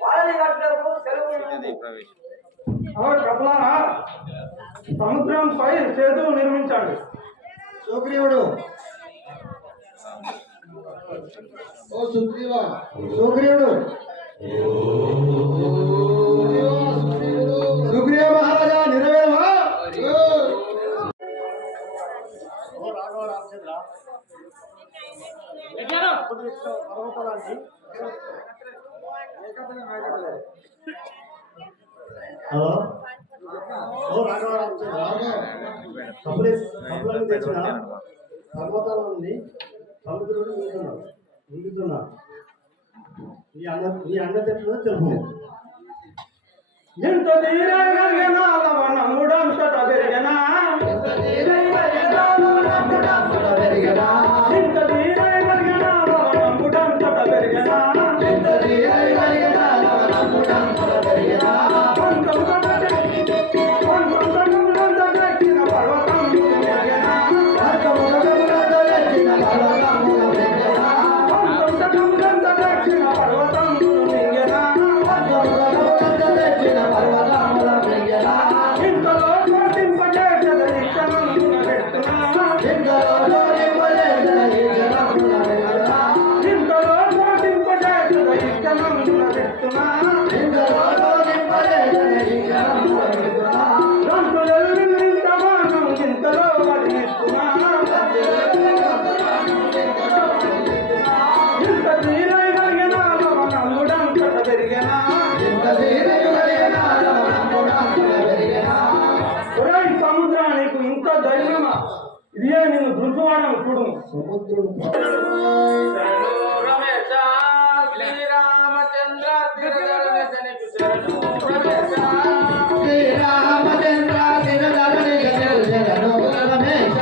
వాళ్ళని కట్టలేదు సెలవు. కపలారా, సముద్రంపై సేతువు నిర్మించండి. సుగ్రీవుడు, ఓ సుగ్రీవా, సుగ్రీవుడు, సుగ్రీవ మహారాజా నెరవేరవా? హలో ఓ రాఘవరావు కప్పులను తెచ్చిన పర్వతాల నుండి సముద్రుడు మిగుతున్నా ఈ అన్న చెట్లు తెలుపు. ఎంత తీరగలిగిన లవణముడంతట పెరిగినా, ఎంత తీరగలిగిన లవణముడంతట పెరిగినా, సముద్రానికి ఇంత ధైర్యమా? ఇదే నేను ధృతువాడను చూడు. సముద్రుడు శ్రీరామచంద్ర దినధరణి జగను రమేశ,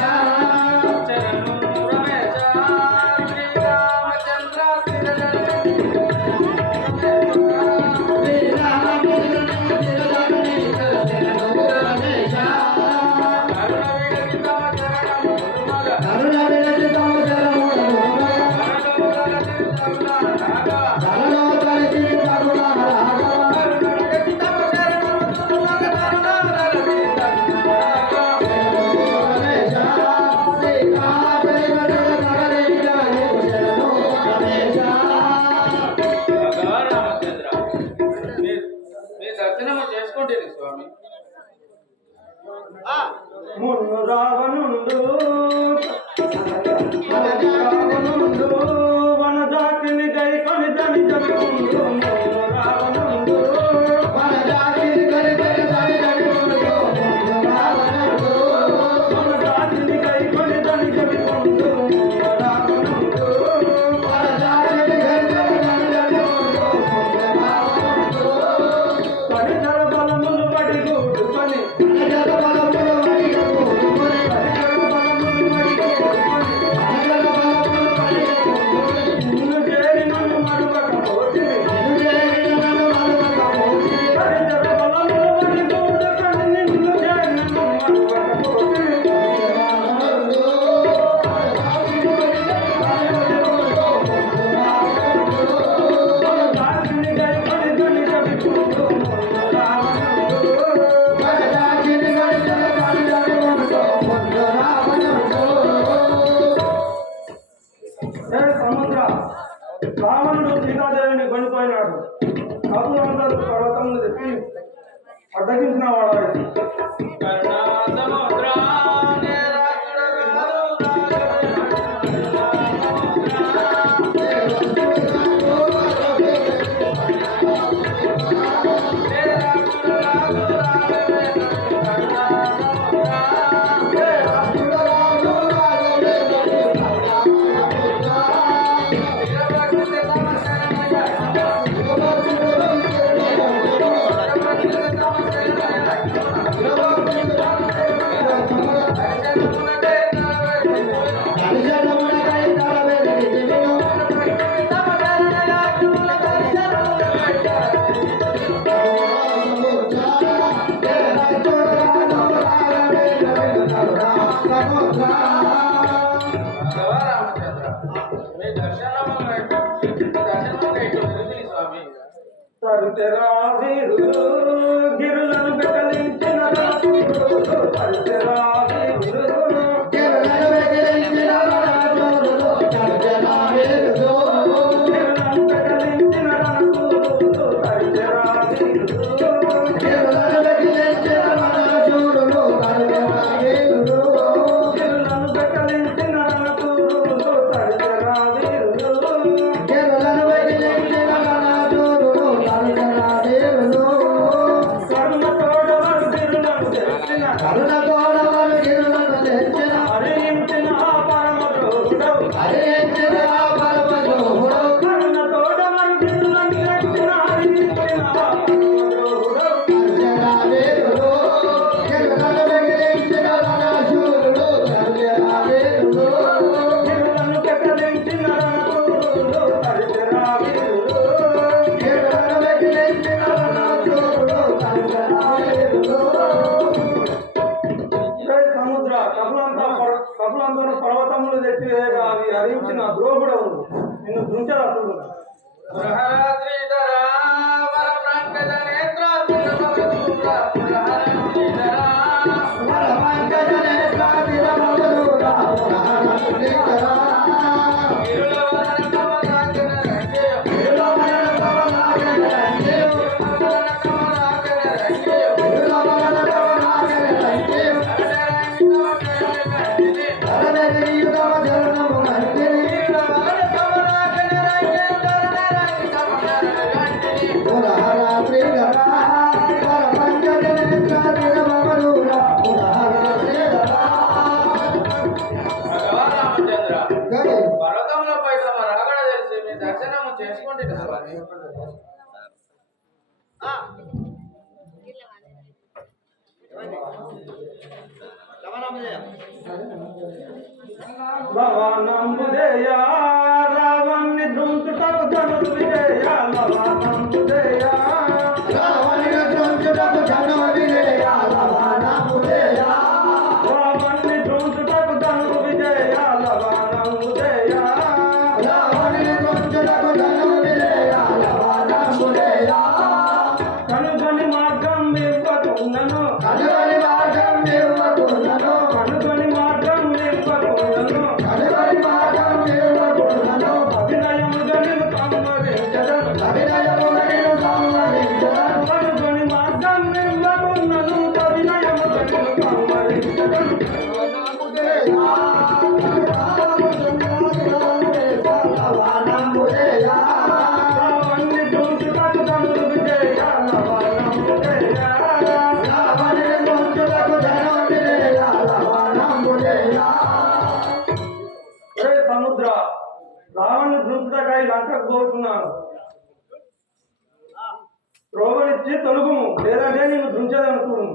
కరుణ విరచితము జలములను మున్ను రావణుండు వన జాతిని గై కొని దని జరుగుండు మున్ను రావణుండు మన జాతిని గరి గరి గరి గరి ముందు ముందు రావణుడు. మన జాతిని గై కొని దని జరుగుండు మున్ను రావణుండు మన జాతిని గరి గరి గరి గరి ముందు ముందు రావణుడు. పరిసర బలములు పడి గూడుకొని అనగల బలములు అడిగకూడుకొని, పరిసర బలములు పడి గూడుకొని అనగల బలములు అడిగకూడుకొని, నిన్ను చేరి నన్ను మరువకపోతివి నిన్ను చేరిన నన్ను మరువకపోతివి. పరిసర బలములు పడి గూడుకొని నిన్ను చేరి నన్ను మరువకపోతివి రావణుడు మన జాతిని గరి గరి గరి గరి ముందు ముందు రావణుడు. మన జాతిని గై కొని దని జరుగుండు మున్ను రావణుండు మన జాతిని గరి గరి గరి గరి ముందు ముందు రావణుడు. ఏ సముద్ర రావణుడు సీతాదేవిని కొనిపోయినాడు కబులందరూ పర్వతములు తెచ్చి అడ్డగించిన వాడాయి తరుతెరావీరుడు గిరులను బెకలించిన రాజుడు తరుతెరావీరుడు గిరులను బెదిరించిన రణశూరుడు, చంచలావీరుడు. గిరులను బెకలించిన రణశూరుడు తరుతెరావీరుడు గిరులను బెదిరించిన రణశూరుడు, చంచలావీరుడు. గిరులను బెకలించిన రణశూరుడు తరుతెరావీరుడు గిరులను బెదిరించిన రణశూరుడు, చంచలావీరుడు. కరుణ తోడవరు గిరులను తెచ్చిన కరుణ తోడవరు గిరులను తెచ్చిన, హరించిన పరమద్రోహుడవు హరించిన పరమద్రోహుడు. కరుణ తోడవరు గిరులను తెచ్చిన హరించిన పరమద్రోహుడవు చంచలావీరుడు. గిరులను బెదిరించిన రణశూరుడు, చంచలావీరుడు. గిరులను బెకలించిన రణశూరుడు తరుతెరావీరుడు గిరులను బెదిరించిన రణశూరుడు, చంచలావీరుడు. జై సముద్ర కపులందరూ పర్వతములు తెచ్చివేయగా అవి హరించిన ద్రోహుడవు నిన్ను దృంచరాకుడు పర్వతంలోపై తమ రాగడ తెలిసి మీ దర్శనము చేసుకోండి స్వామి. లవణంబుదేయ రావణ్ణి ధృంచుటకు ధనుడు విజయ లవణంబుదేయ రావణ్ణి ధృంచుటకు ధనుడు విజయ లవణంబుదేయ కనుగొని మార్గం ఇవ్వకున్నను కనుగొని మార్గం ఇవ్వకున్నను అభినయముగా నిన్ను సంవరించదను వేటకు పోతున్నాను. రోగనిచ్చి తొలుగుము, లేదంటే నేను దుంచదనుకును.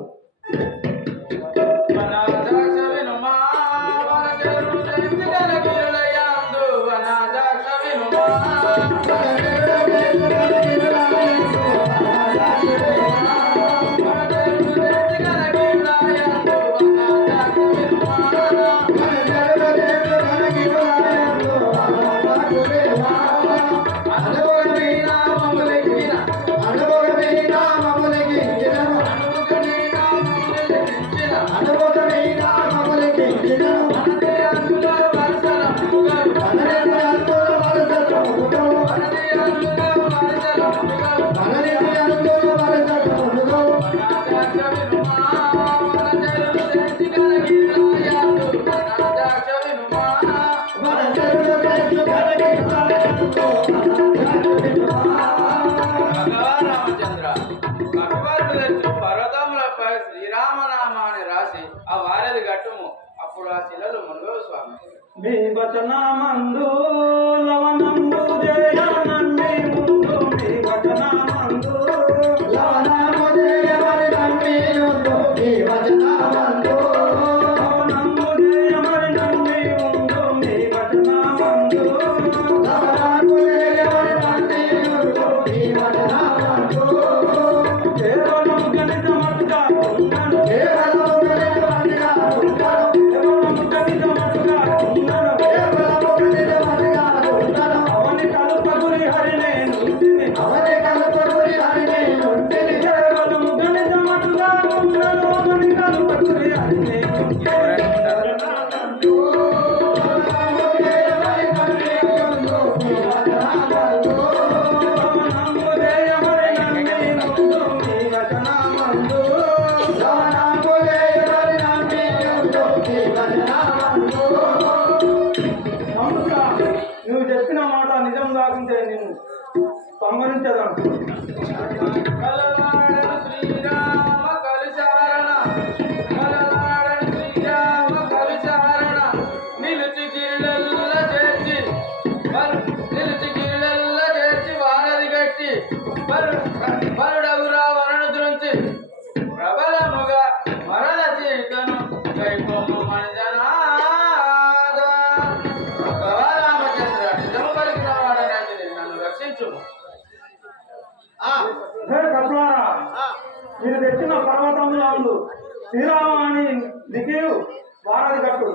రామచంద్ర కపివారుడు పర్వతములపై శ్రీరామనామాన్ని రాసి ఆ వారధి గట్టుము. అప్పుడు ఆ శిలలు మునుగవు స్వామి. మీ వచనమందు లవణంబు జయనంది ముందు, మీ వచనమందు లవణము జయమని నమ్మి ఉండు, మీ వచనమందు లవణంబు జయమని నమ్మి ఉండు, మీ వచనమందు లవణము జయమని నమ్మి ఉండు, మీ వచనమందు కేవలం గణితమట్టుగా ఉన్నను, కేవలము గణితమట్టుగా ఉంటాను, కేవలం గణితమట్టుగా ఉన్నను, కేవలము గణితమట్టుగా ఉంటాను. అవని కలుపగురి హరినే నుండిని, అవని కలుపగురి హరినే నుండిని, కేవలం గణితమట్టుగా ఉన్నను, అవని కలుపగురి హరినే నుండిని. లవణము జయమని నమ్మి ఉండు, మీ వచనమందు లవణంబు జయమని నమ్మి ఉండు, మీ వచనమందు లవణము జయమని నమ్మి ఉండు, మీ వచనమందు నమ్ముతా. నువ్వు చెప్పిన మాట నిజం కాకుంటే నేను సంహరించదాను. కలలాడను శ్రీరామ కలిశారణ, కలలాడను శ్రీరామ కలిశారణ, నిలిచి గిరిలెల్ల చేర్చి వారధి గట్టి బరుడగురా వరను దృంచి ప్రబలముగా మరల సీతను కైపొమ్మ మనిజనాద. రామచంద్ర నిజము పలికిన వాడనైతే నన్ను రక్షించుము. హే కపులారా, మీరు తెచ్చిన పర్వతములందు శ్రీరామాని దిగియు వారధి కట్టుడు.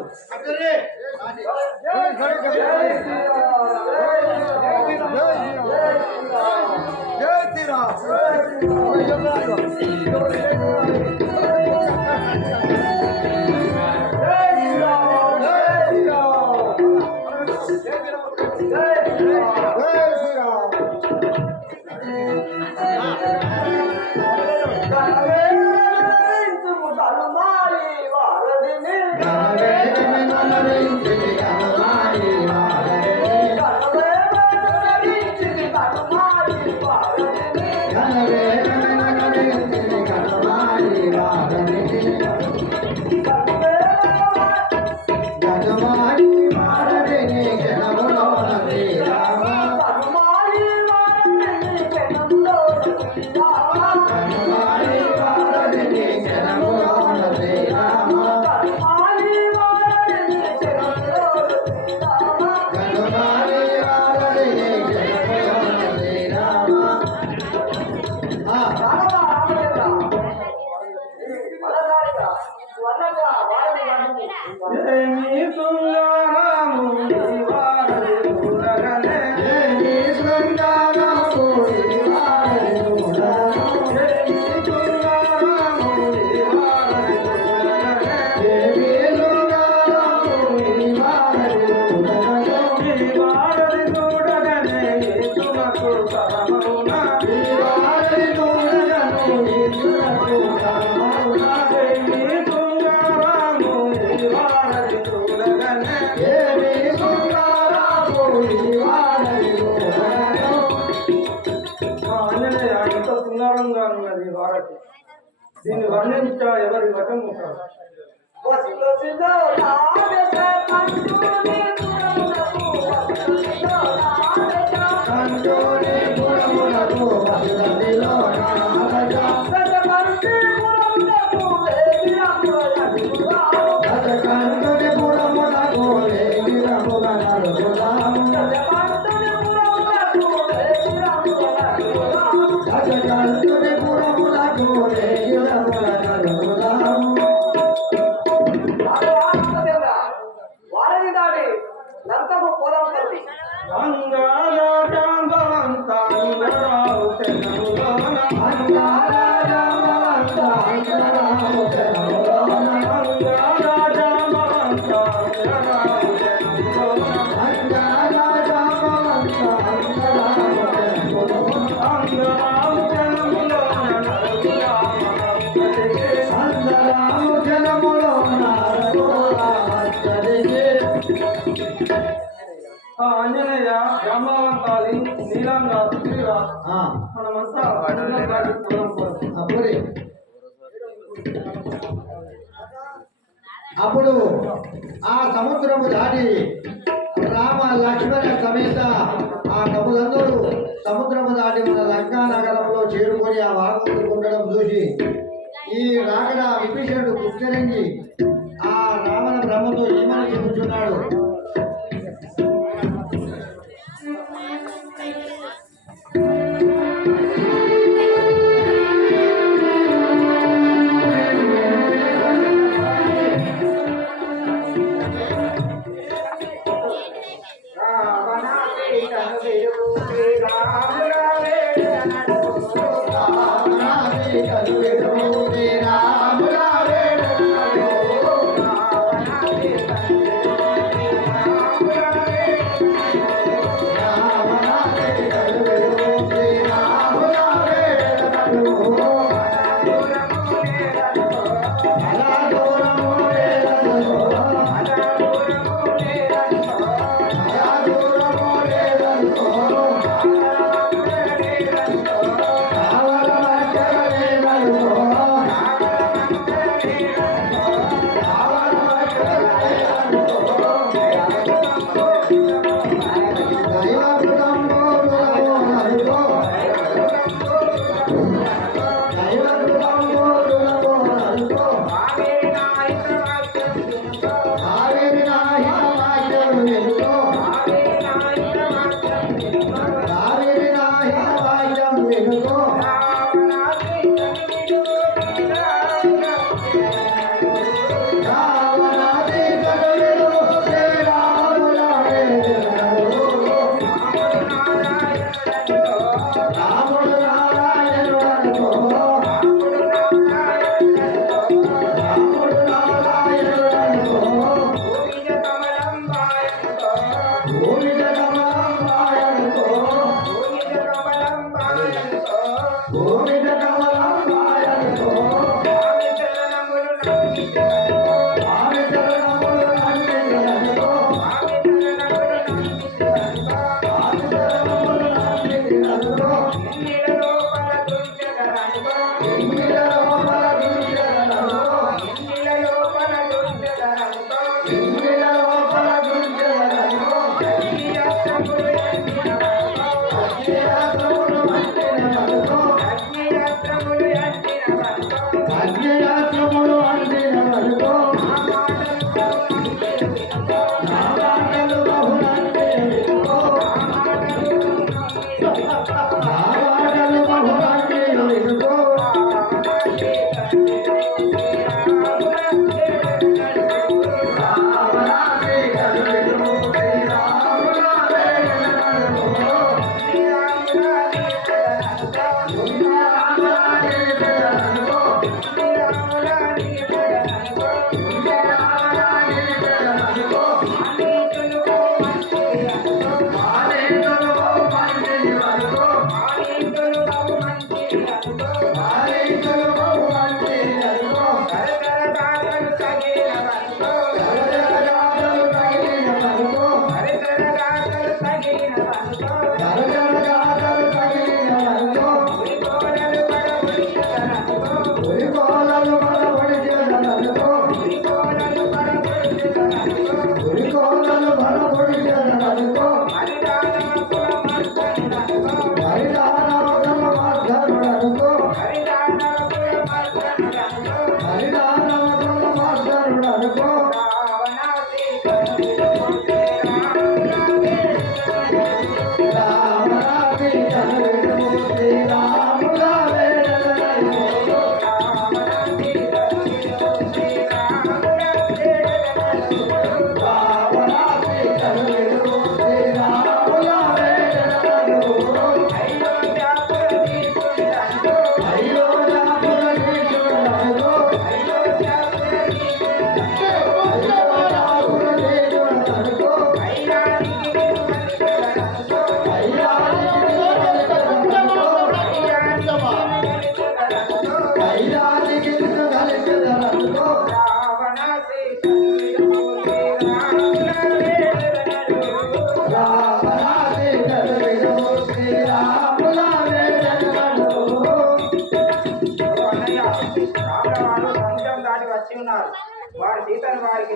దీన్ని వర్ణించ ఎవరి వశం ఉంటారు. ఆ వసుదండిలో కంటుని పురమునకు లేగిరముగా నడుపుదాము కంటుని పురమునకు లేగిరముగా నడుపుదాము వారని దాటి లంకకు పొలం కలిపి ఆంజనేయ బ్రహ్మవంతాలి నీలంగా సుఖిగా మనమంతా అప్పుడే అప్పుడు ఆ సముద్రము దాటి రామ లక్ష్మణ సమేత ఆ కవులందరూ సముద్రము దాటి మన లంకా నగరంలో చేరుకొని ఆ వారసులు ఉండడం చూసి ఈ రాగడ విభీషణుడు పుష్కరించి ఆ రావణ బ్రహ్మతో ఏమని చెబుతున్నాడు?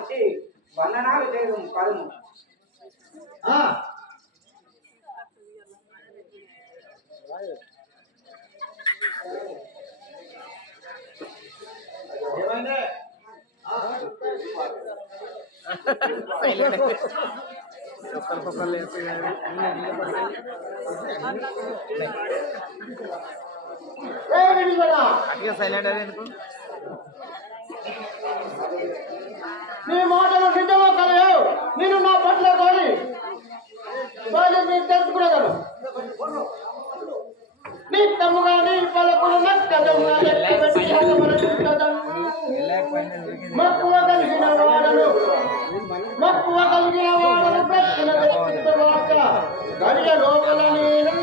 ఎత్తి వందనాలు చేయదు కలుము. ఆ, ఏమైంది? ఏ విడిగడా? నీ మాటలు నిజమో కలియో నేను నా పట్ల కొని తెలుసుకునేదాను. నీ తమ్ముగా నీ పలుకులు నక్కదముగా లెక్కబెట్టి హతమరుచుటదను. మక్కువ కలిగిన వాడను ప్రశ్న వ్యక్తిత్వ వార్త గడియ లోపల నేను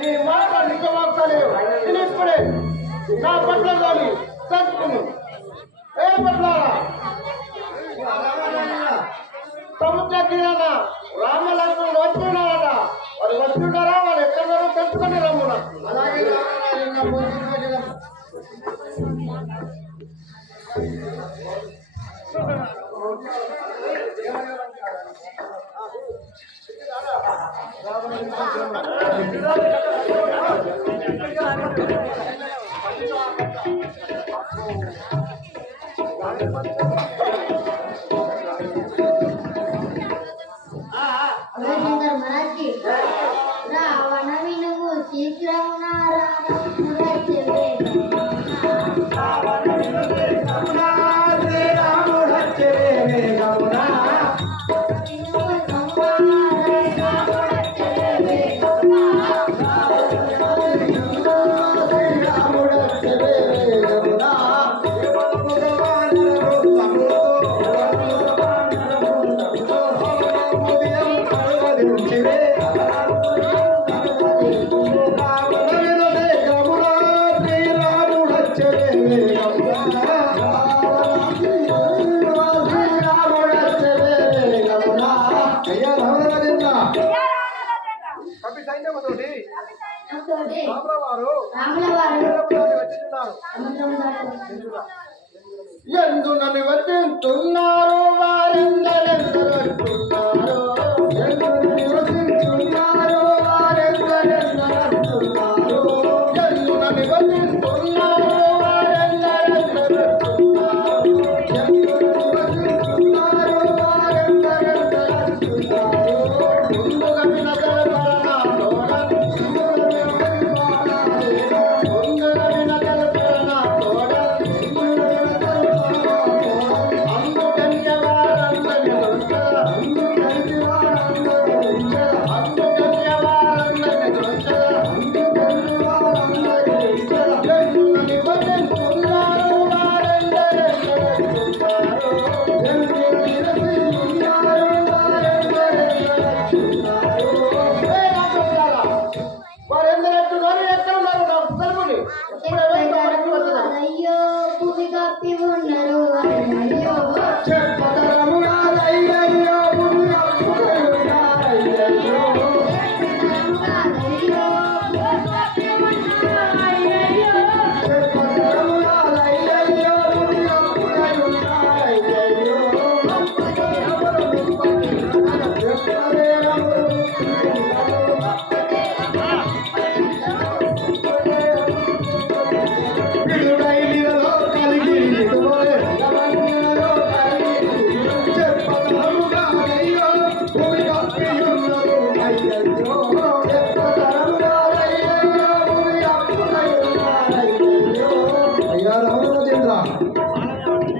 నీ మాట నిజమక్కలేవు. నేను ఇప్పుడే నా పట్ల కానీ తెలుసుకున్నాను. ఏ పట్ల సముద్ర తీరాన రామలక్ష్మణుడు వస్తున్నారట. వారు వస్తున్నారా, వాళ్ళు ఎక్కడో తెలుసుకొని రమ్మున. అలాగే రావణ వినుము శీఘ్రమున ఎందు నన్ను వచించున్నారు వారెందరెందరు అంటున్నారు. ఎందు నివసించున్నారు వారెందరెందరు అంటున్నారు. ఎందు నన్ను వచించున్నారు వారెందరెందరు అంటున్నారు. ఎందు నివసించున్నారు వారెందరెందరు అంటున్నారు. ముందుగా వినగలపరనా తోడ ముందుగా వినగలపరనా తోడ అయ్యో భూమి కప్పి ఉన్నారు. అయ్యో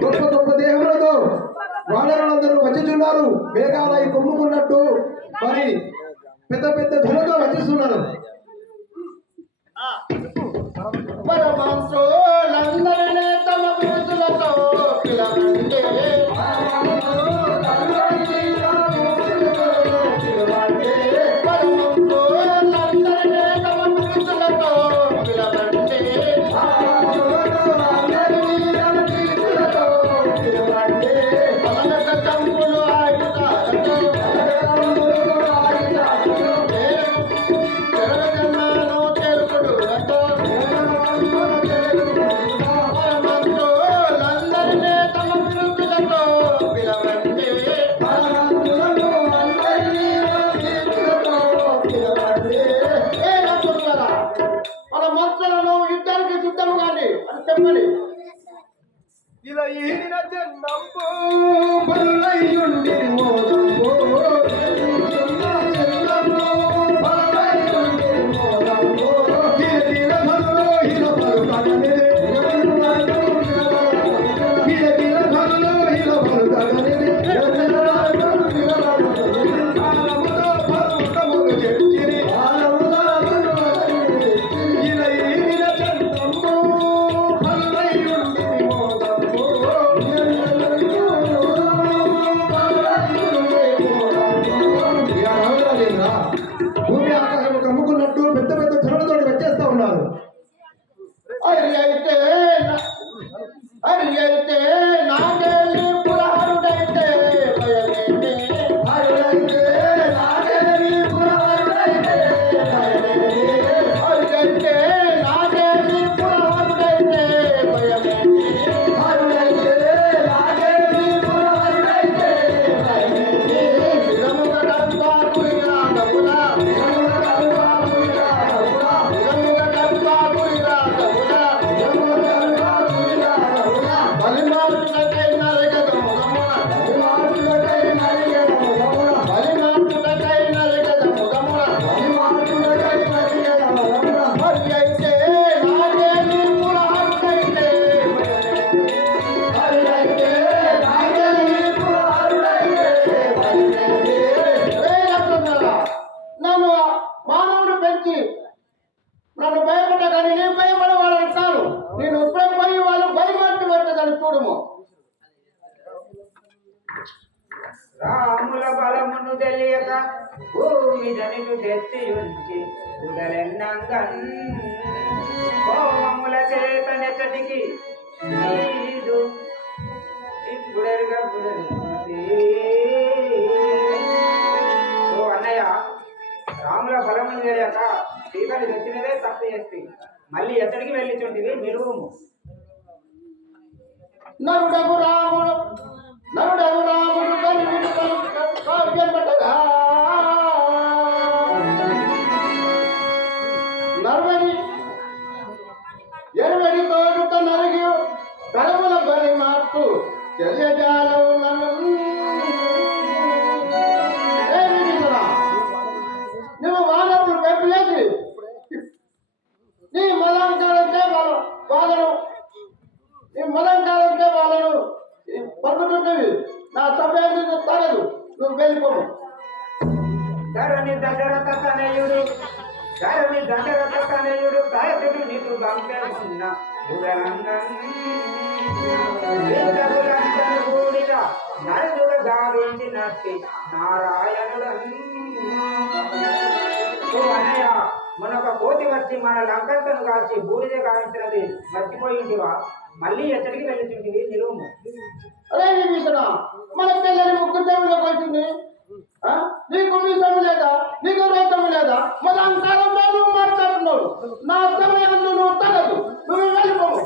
గొప్ప గొప్ప దేహములతో వానరులందరూ వచ్చుచున్నారు. మేఘాలయ కొమ్ముకున్నట్టు మరి పెద్ద పెద్ద ధులతో వచ్చిస్తున్నారు. పరమాంసోలందరినీ తమ గురుతులతో పిలవండి. పరమాంసోలందరినీ తమ గురుతులతో పిలవండి. చంపులు ఆయుధాలతో భూమి ఆకాశం కమ్ముకున్నట్టు పెద్ద పెద్ద ధరలతో వచ్చేస్తా ఉన్నారు. అయితే నాగేలి పురహరుడైతే భయమేమి, హరుడైతే నాగేలి పురహరుడైతే భయమేమి, హరుడైతే నాగేలి పురహరుడైతే భయమేమి, హరుడైతే నాగేలి పురహరుడైతే భయమేమి. విరముగ డబ్బా కురిరా డబ్బులా, విరముగ డబ్బా కురిరా డబ్బులా, విరముగ డబ్బా కురిరా డబ్బులా, విరముగ డబ్బా కురిరా డబ్బులా. బలిమార్పులకై నరగదముగమున, బలిమార్పులకై నరగదముగమున, బలిమార్పులకై నరగదముగమున, బలిమార్పులకై నరగదముగమున. హరి అయితే నాగేలి పురహరుడైతే భయమేమి, హరి అయితే నాగేలి పురహరుడైతే భయమేమి. రేయకున్నారా, నన్ను మానవుడు పెంచి నన్ను భయపడ్డగాని నేను భయపడే వాళ్ళని కాను. నేను ఇప్పుడే పోయి వాళ్ళు భయపడి వచ్చేదాన్ని చూడము. రాముల బలమును తెలియక భూమి జనిను తెచ్చి ఉంచి ఉదలెన్నంగన్ కోమముల చేత నెచ్చటికి నీదు ఇప్పుడెరుగా ఓ అన్నయ్య, రాముల బలమును తెలియక సీతని తెచ్చినదే తప్పు చేసి మళ్ళీ ఎక్కడికి వెళ్ళిచుంటివి నిలువుము. నరుడగు రాముడు కనిపడగా నరువని ఎరువడి తోడుత నరిగి కడముల బలి మార్పు తెలియజాలవు నన్ను. నువ్వు వానవులు పెంపులేసి నీ మలంకాలంటే వాళ్ళను నీ మలంకాలంటే వాళ్ళను పరుగుతుంటవి. నా సభ్యులు తగదు, నువ్వు వెళ్ళిపోవు. ధరణి దశరథ తనయుడు దయతుడు నీకు గంపెన్న కూడిక నరుడు గావించినట్టి నారాయణుడు. అన్నయ్య, మొన్నొక కోతి వచ్చి మన లంకంతను కాల్చి బూడిద గావించినది మర్చిపోయింటివా? మళ్ళీ ఎక్కడికి వెళ్ళింటివి నిలువుము. అరే విభీషణ, మన పిల్లలు ముగ్గురు దేవుళ్ళకి వచ్చింది. నీకు మీసం లేదా, నీకు రోతం లేదా? మలంకాలంలో నువ్వు మాట్లాడుతున్నావు. నా సమయంలో నువ్వు తగదు, నువ్వు వెళ్ళిపోవు.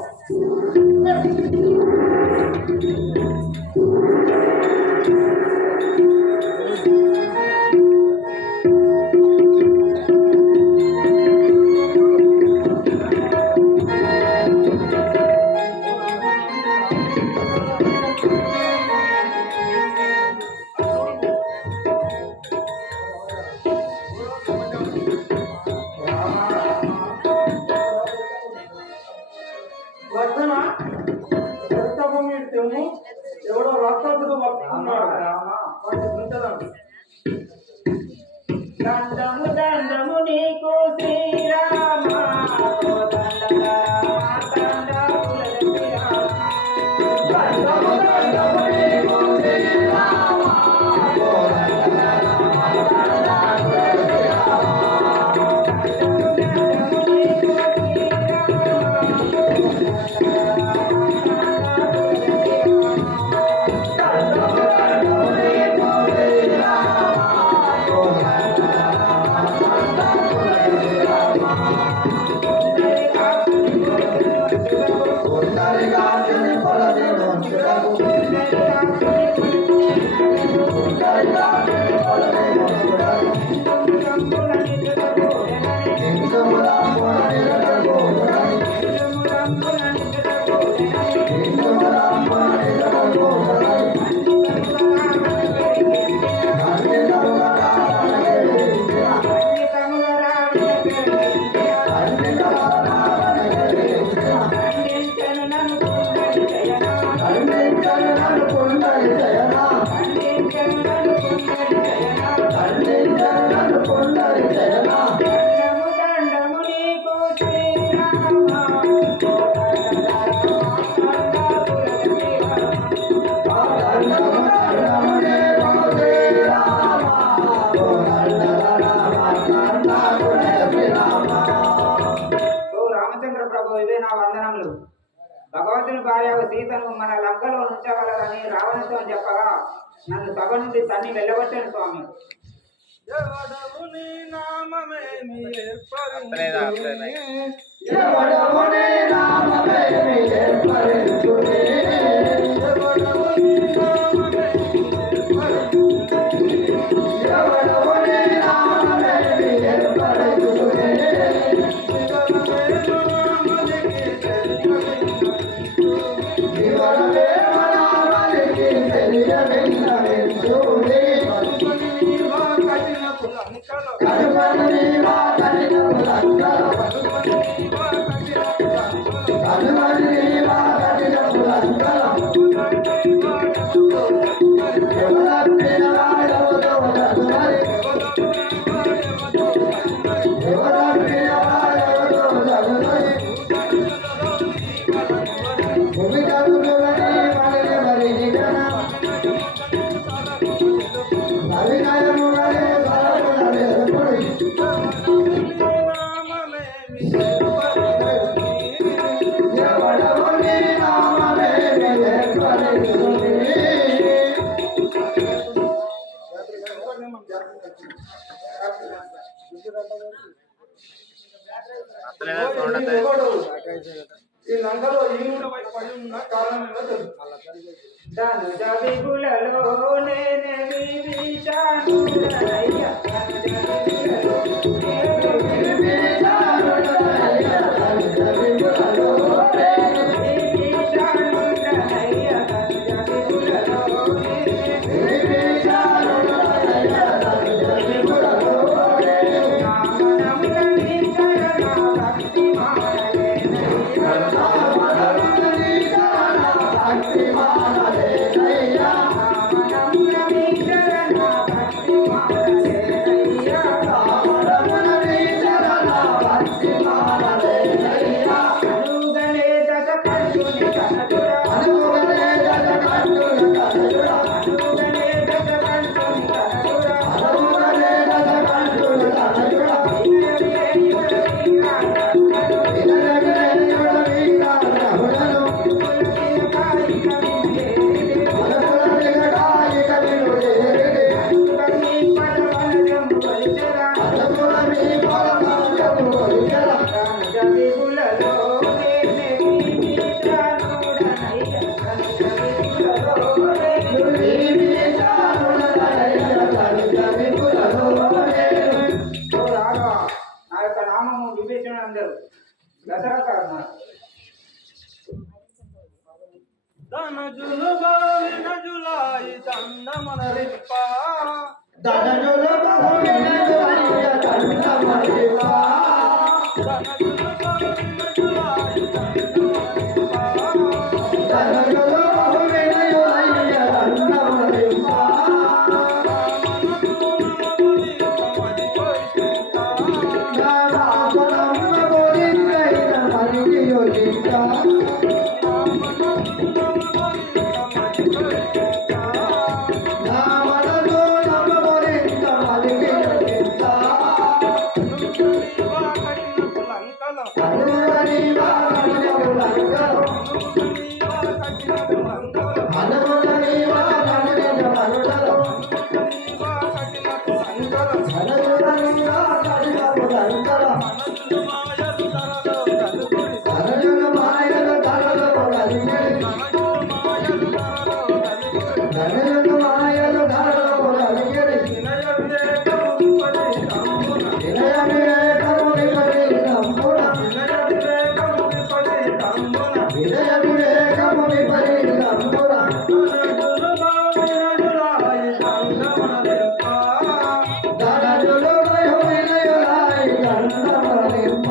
వర్ధన రక్తభూమి తెమ్ము, ఎవడో రాక్షసుడు వస్తున్నాడు. దండము దండము నీకు శ్రీరామ, వెళ్ళవచ్చు అని చెప్పగా నన్ను సభ నుండి తన్ని వెళ్ళగొట్టాను స్వామి. ఎవడవు నీ నామమేమి ఏర్పరించునే? ఎవడవు నీ నామమేమి ఏర్పరించునే? ఎవడవు నీ నామమేమి ఏర్పరించునే? ఎవడవు నీ నామమేమి ఏర్పరించునే? వివరమేమ నామలికి తెలియవిన్నవించునే. కనుమని నీవా కఠిన పులంకలో కనుమని నీవా కఠిన పులంకలో ఎవరప్పిన వాడవదో చదువరి ఎవరప్పిన వాడవదో చదువరి భూమి కనులని మనని మరిగి జన నవినయముగలే సరముల వెలుపుడి ఎవడవు నీ నామమేమి ఏర్పరించునే? ఈ లంకలో ఈనుడు పడి ఉన్న కారణం ఏమో తెలుసు. ధనుజ విగులలో నేనే విభీషణుడనయ్య. ధనజులు బావిన జులాయి దండమనరిప్ప. ధనజుల బహుళినలు అయ్య దండమరిప్ప. ధనజులు బావిన జులాయి దండమనరిప్ప. ధనజుల బహుళినలు అయ్య దండమరిప్ప. నా రాజనమ్మ గోరింకైన మరిగి యోజించ. నా మనసు నమ్మగోరింక మరిగి యోజించ. అనువని వాకడిన పులంకలో అనువని వాకడిన పులంకలో అనువని వాకడిన పులంకలో ధనజుల మాయలు ధరలు కలిగిరి. ధనజుల మాయలు ధరలు కలిగిరి. వినయ వివేకముని పరి నంబున. వినయ వివేకముని పరి నంబున. ధనజులు బహుళినయులాయి దండమరిప్ప.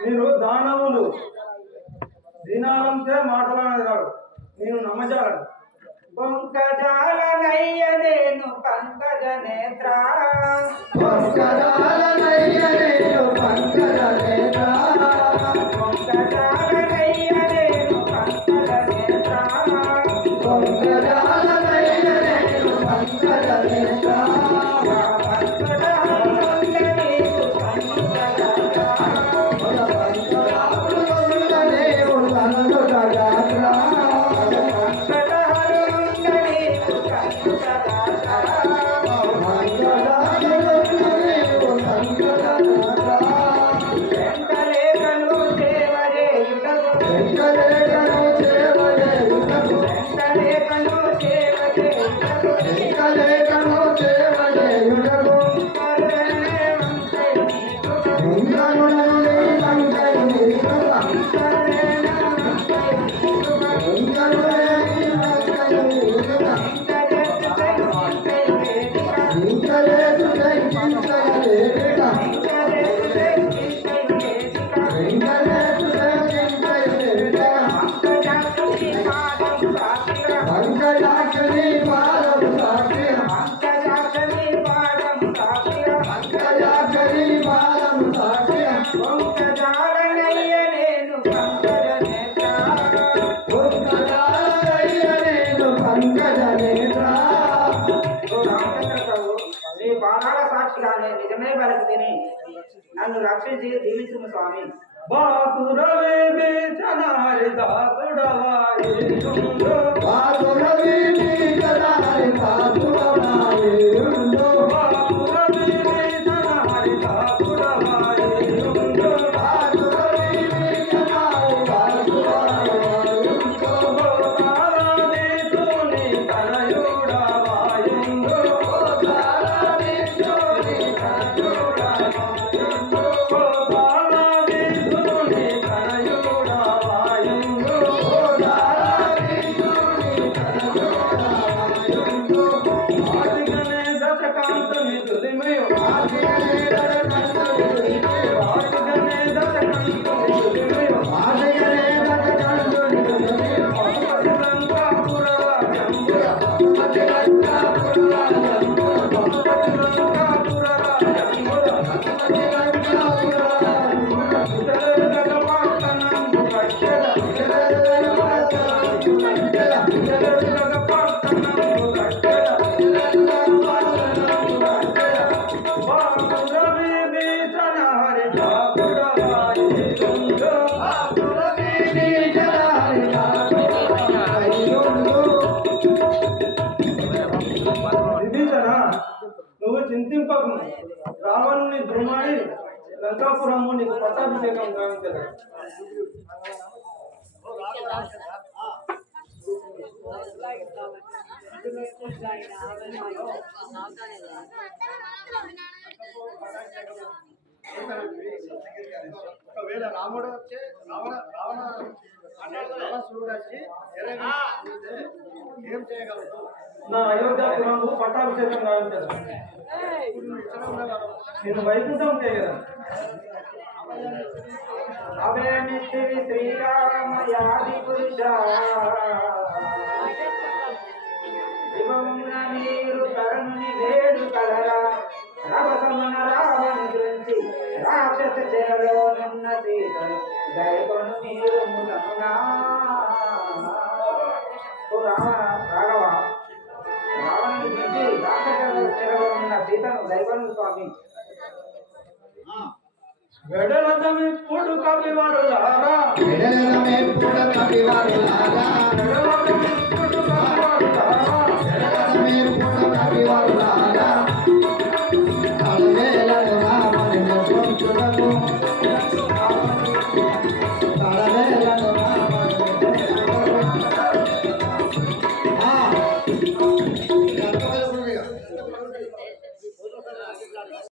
మీరు దానవులు దీనాలంతే మాటలనేదాడు నేను నమ్మజాలను. పంకజాలనయ్య నేను పంకజ నేత్ర. పంకజాలనయ్య నేను పంకజ నేత్ర. పంకజాలనయ్య నేను పంకజ నేత్ర. పంకజాలనయ్య నేను పంకజ నేత్ర. పంకజాలనయ్య నేను పంకజాక్షరి పాదం సాక్షి పంకజాక్షరి పాదం సాక్షి పంకజాక్షరి పాదం సాక్షి పంకజాలనయ్య నేను పంకజ నేత్ర పంకజాలనయ్య నేను పంకజ నేత్ర. ఓ రామచంద్ర ప్రభు నీ పాదాల సాక్షిగానే నిజమే బలకి తిని నన్ను రక్షించి దీవించుము స్వామి. బాతురవే బీచనారి దాతుడవాయుండు బాతురవి బీజనారి దాతుడవాయుండు బాతురవే బీచనారి దాతుడవాయుండు బాతురవి బీజనారి దాతుడవాయుండు గోపాలదీసుని తనయుడవాయుండు గోపాలదీసుని తనయుడవాయుండు గోపాలదీసుని తనయుడవాయుండు గోపాలదీసుని తనయుడవాయుండు ఆదిగనే దశకాంతుని తులిమయు ఆదిగనే దశకంఠుని తులిమయు ఆదిగనే దశకాంతుని తులిమయు ఆదిగనే దశకంఠుని తులిమయు పశులంకాపురరాజంబుర విభీషణ, నువ్వు చింతింపకు. రావణుని ద్రుమాడి లంకాపురము నీకు పట్టాభిషేకం గావించదు. ఒకవేళ రాముడు వచ్చి రావణుడు వచ్చి ఏం చేయగలదు? నా అయోధ్యాపురము పట్టాభిషేకం గావించదు. నేను వైకుంఠం చేయగలను. అభయమిత్రి శ్రీరామ యాది పురుష దివమున మీరు కరుణుని వేడు కలరా రవసమున రావణు గురించి రాక్షస చెరలో నున్న సీతను దయకొను మీరు మునమునా. ఓ రాఘవ, రావణుని గురించి రాక్షస చెరలో ఉన్న సీతను దయకొను స్వామి. వెడలదమిప్పుడు కవివరులారా వెడలమెప్పుడు కవివరులారా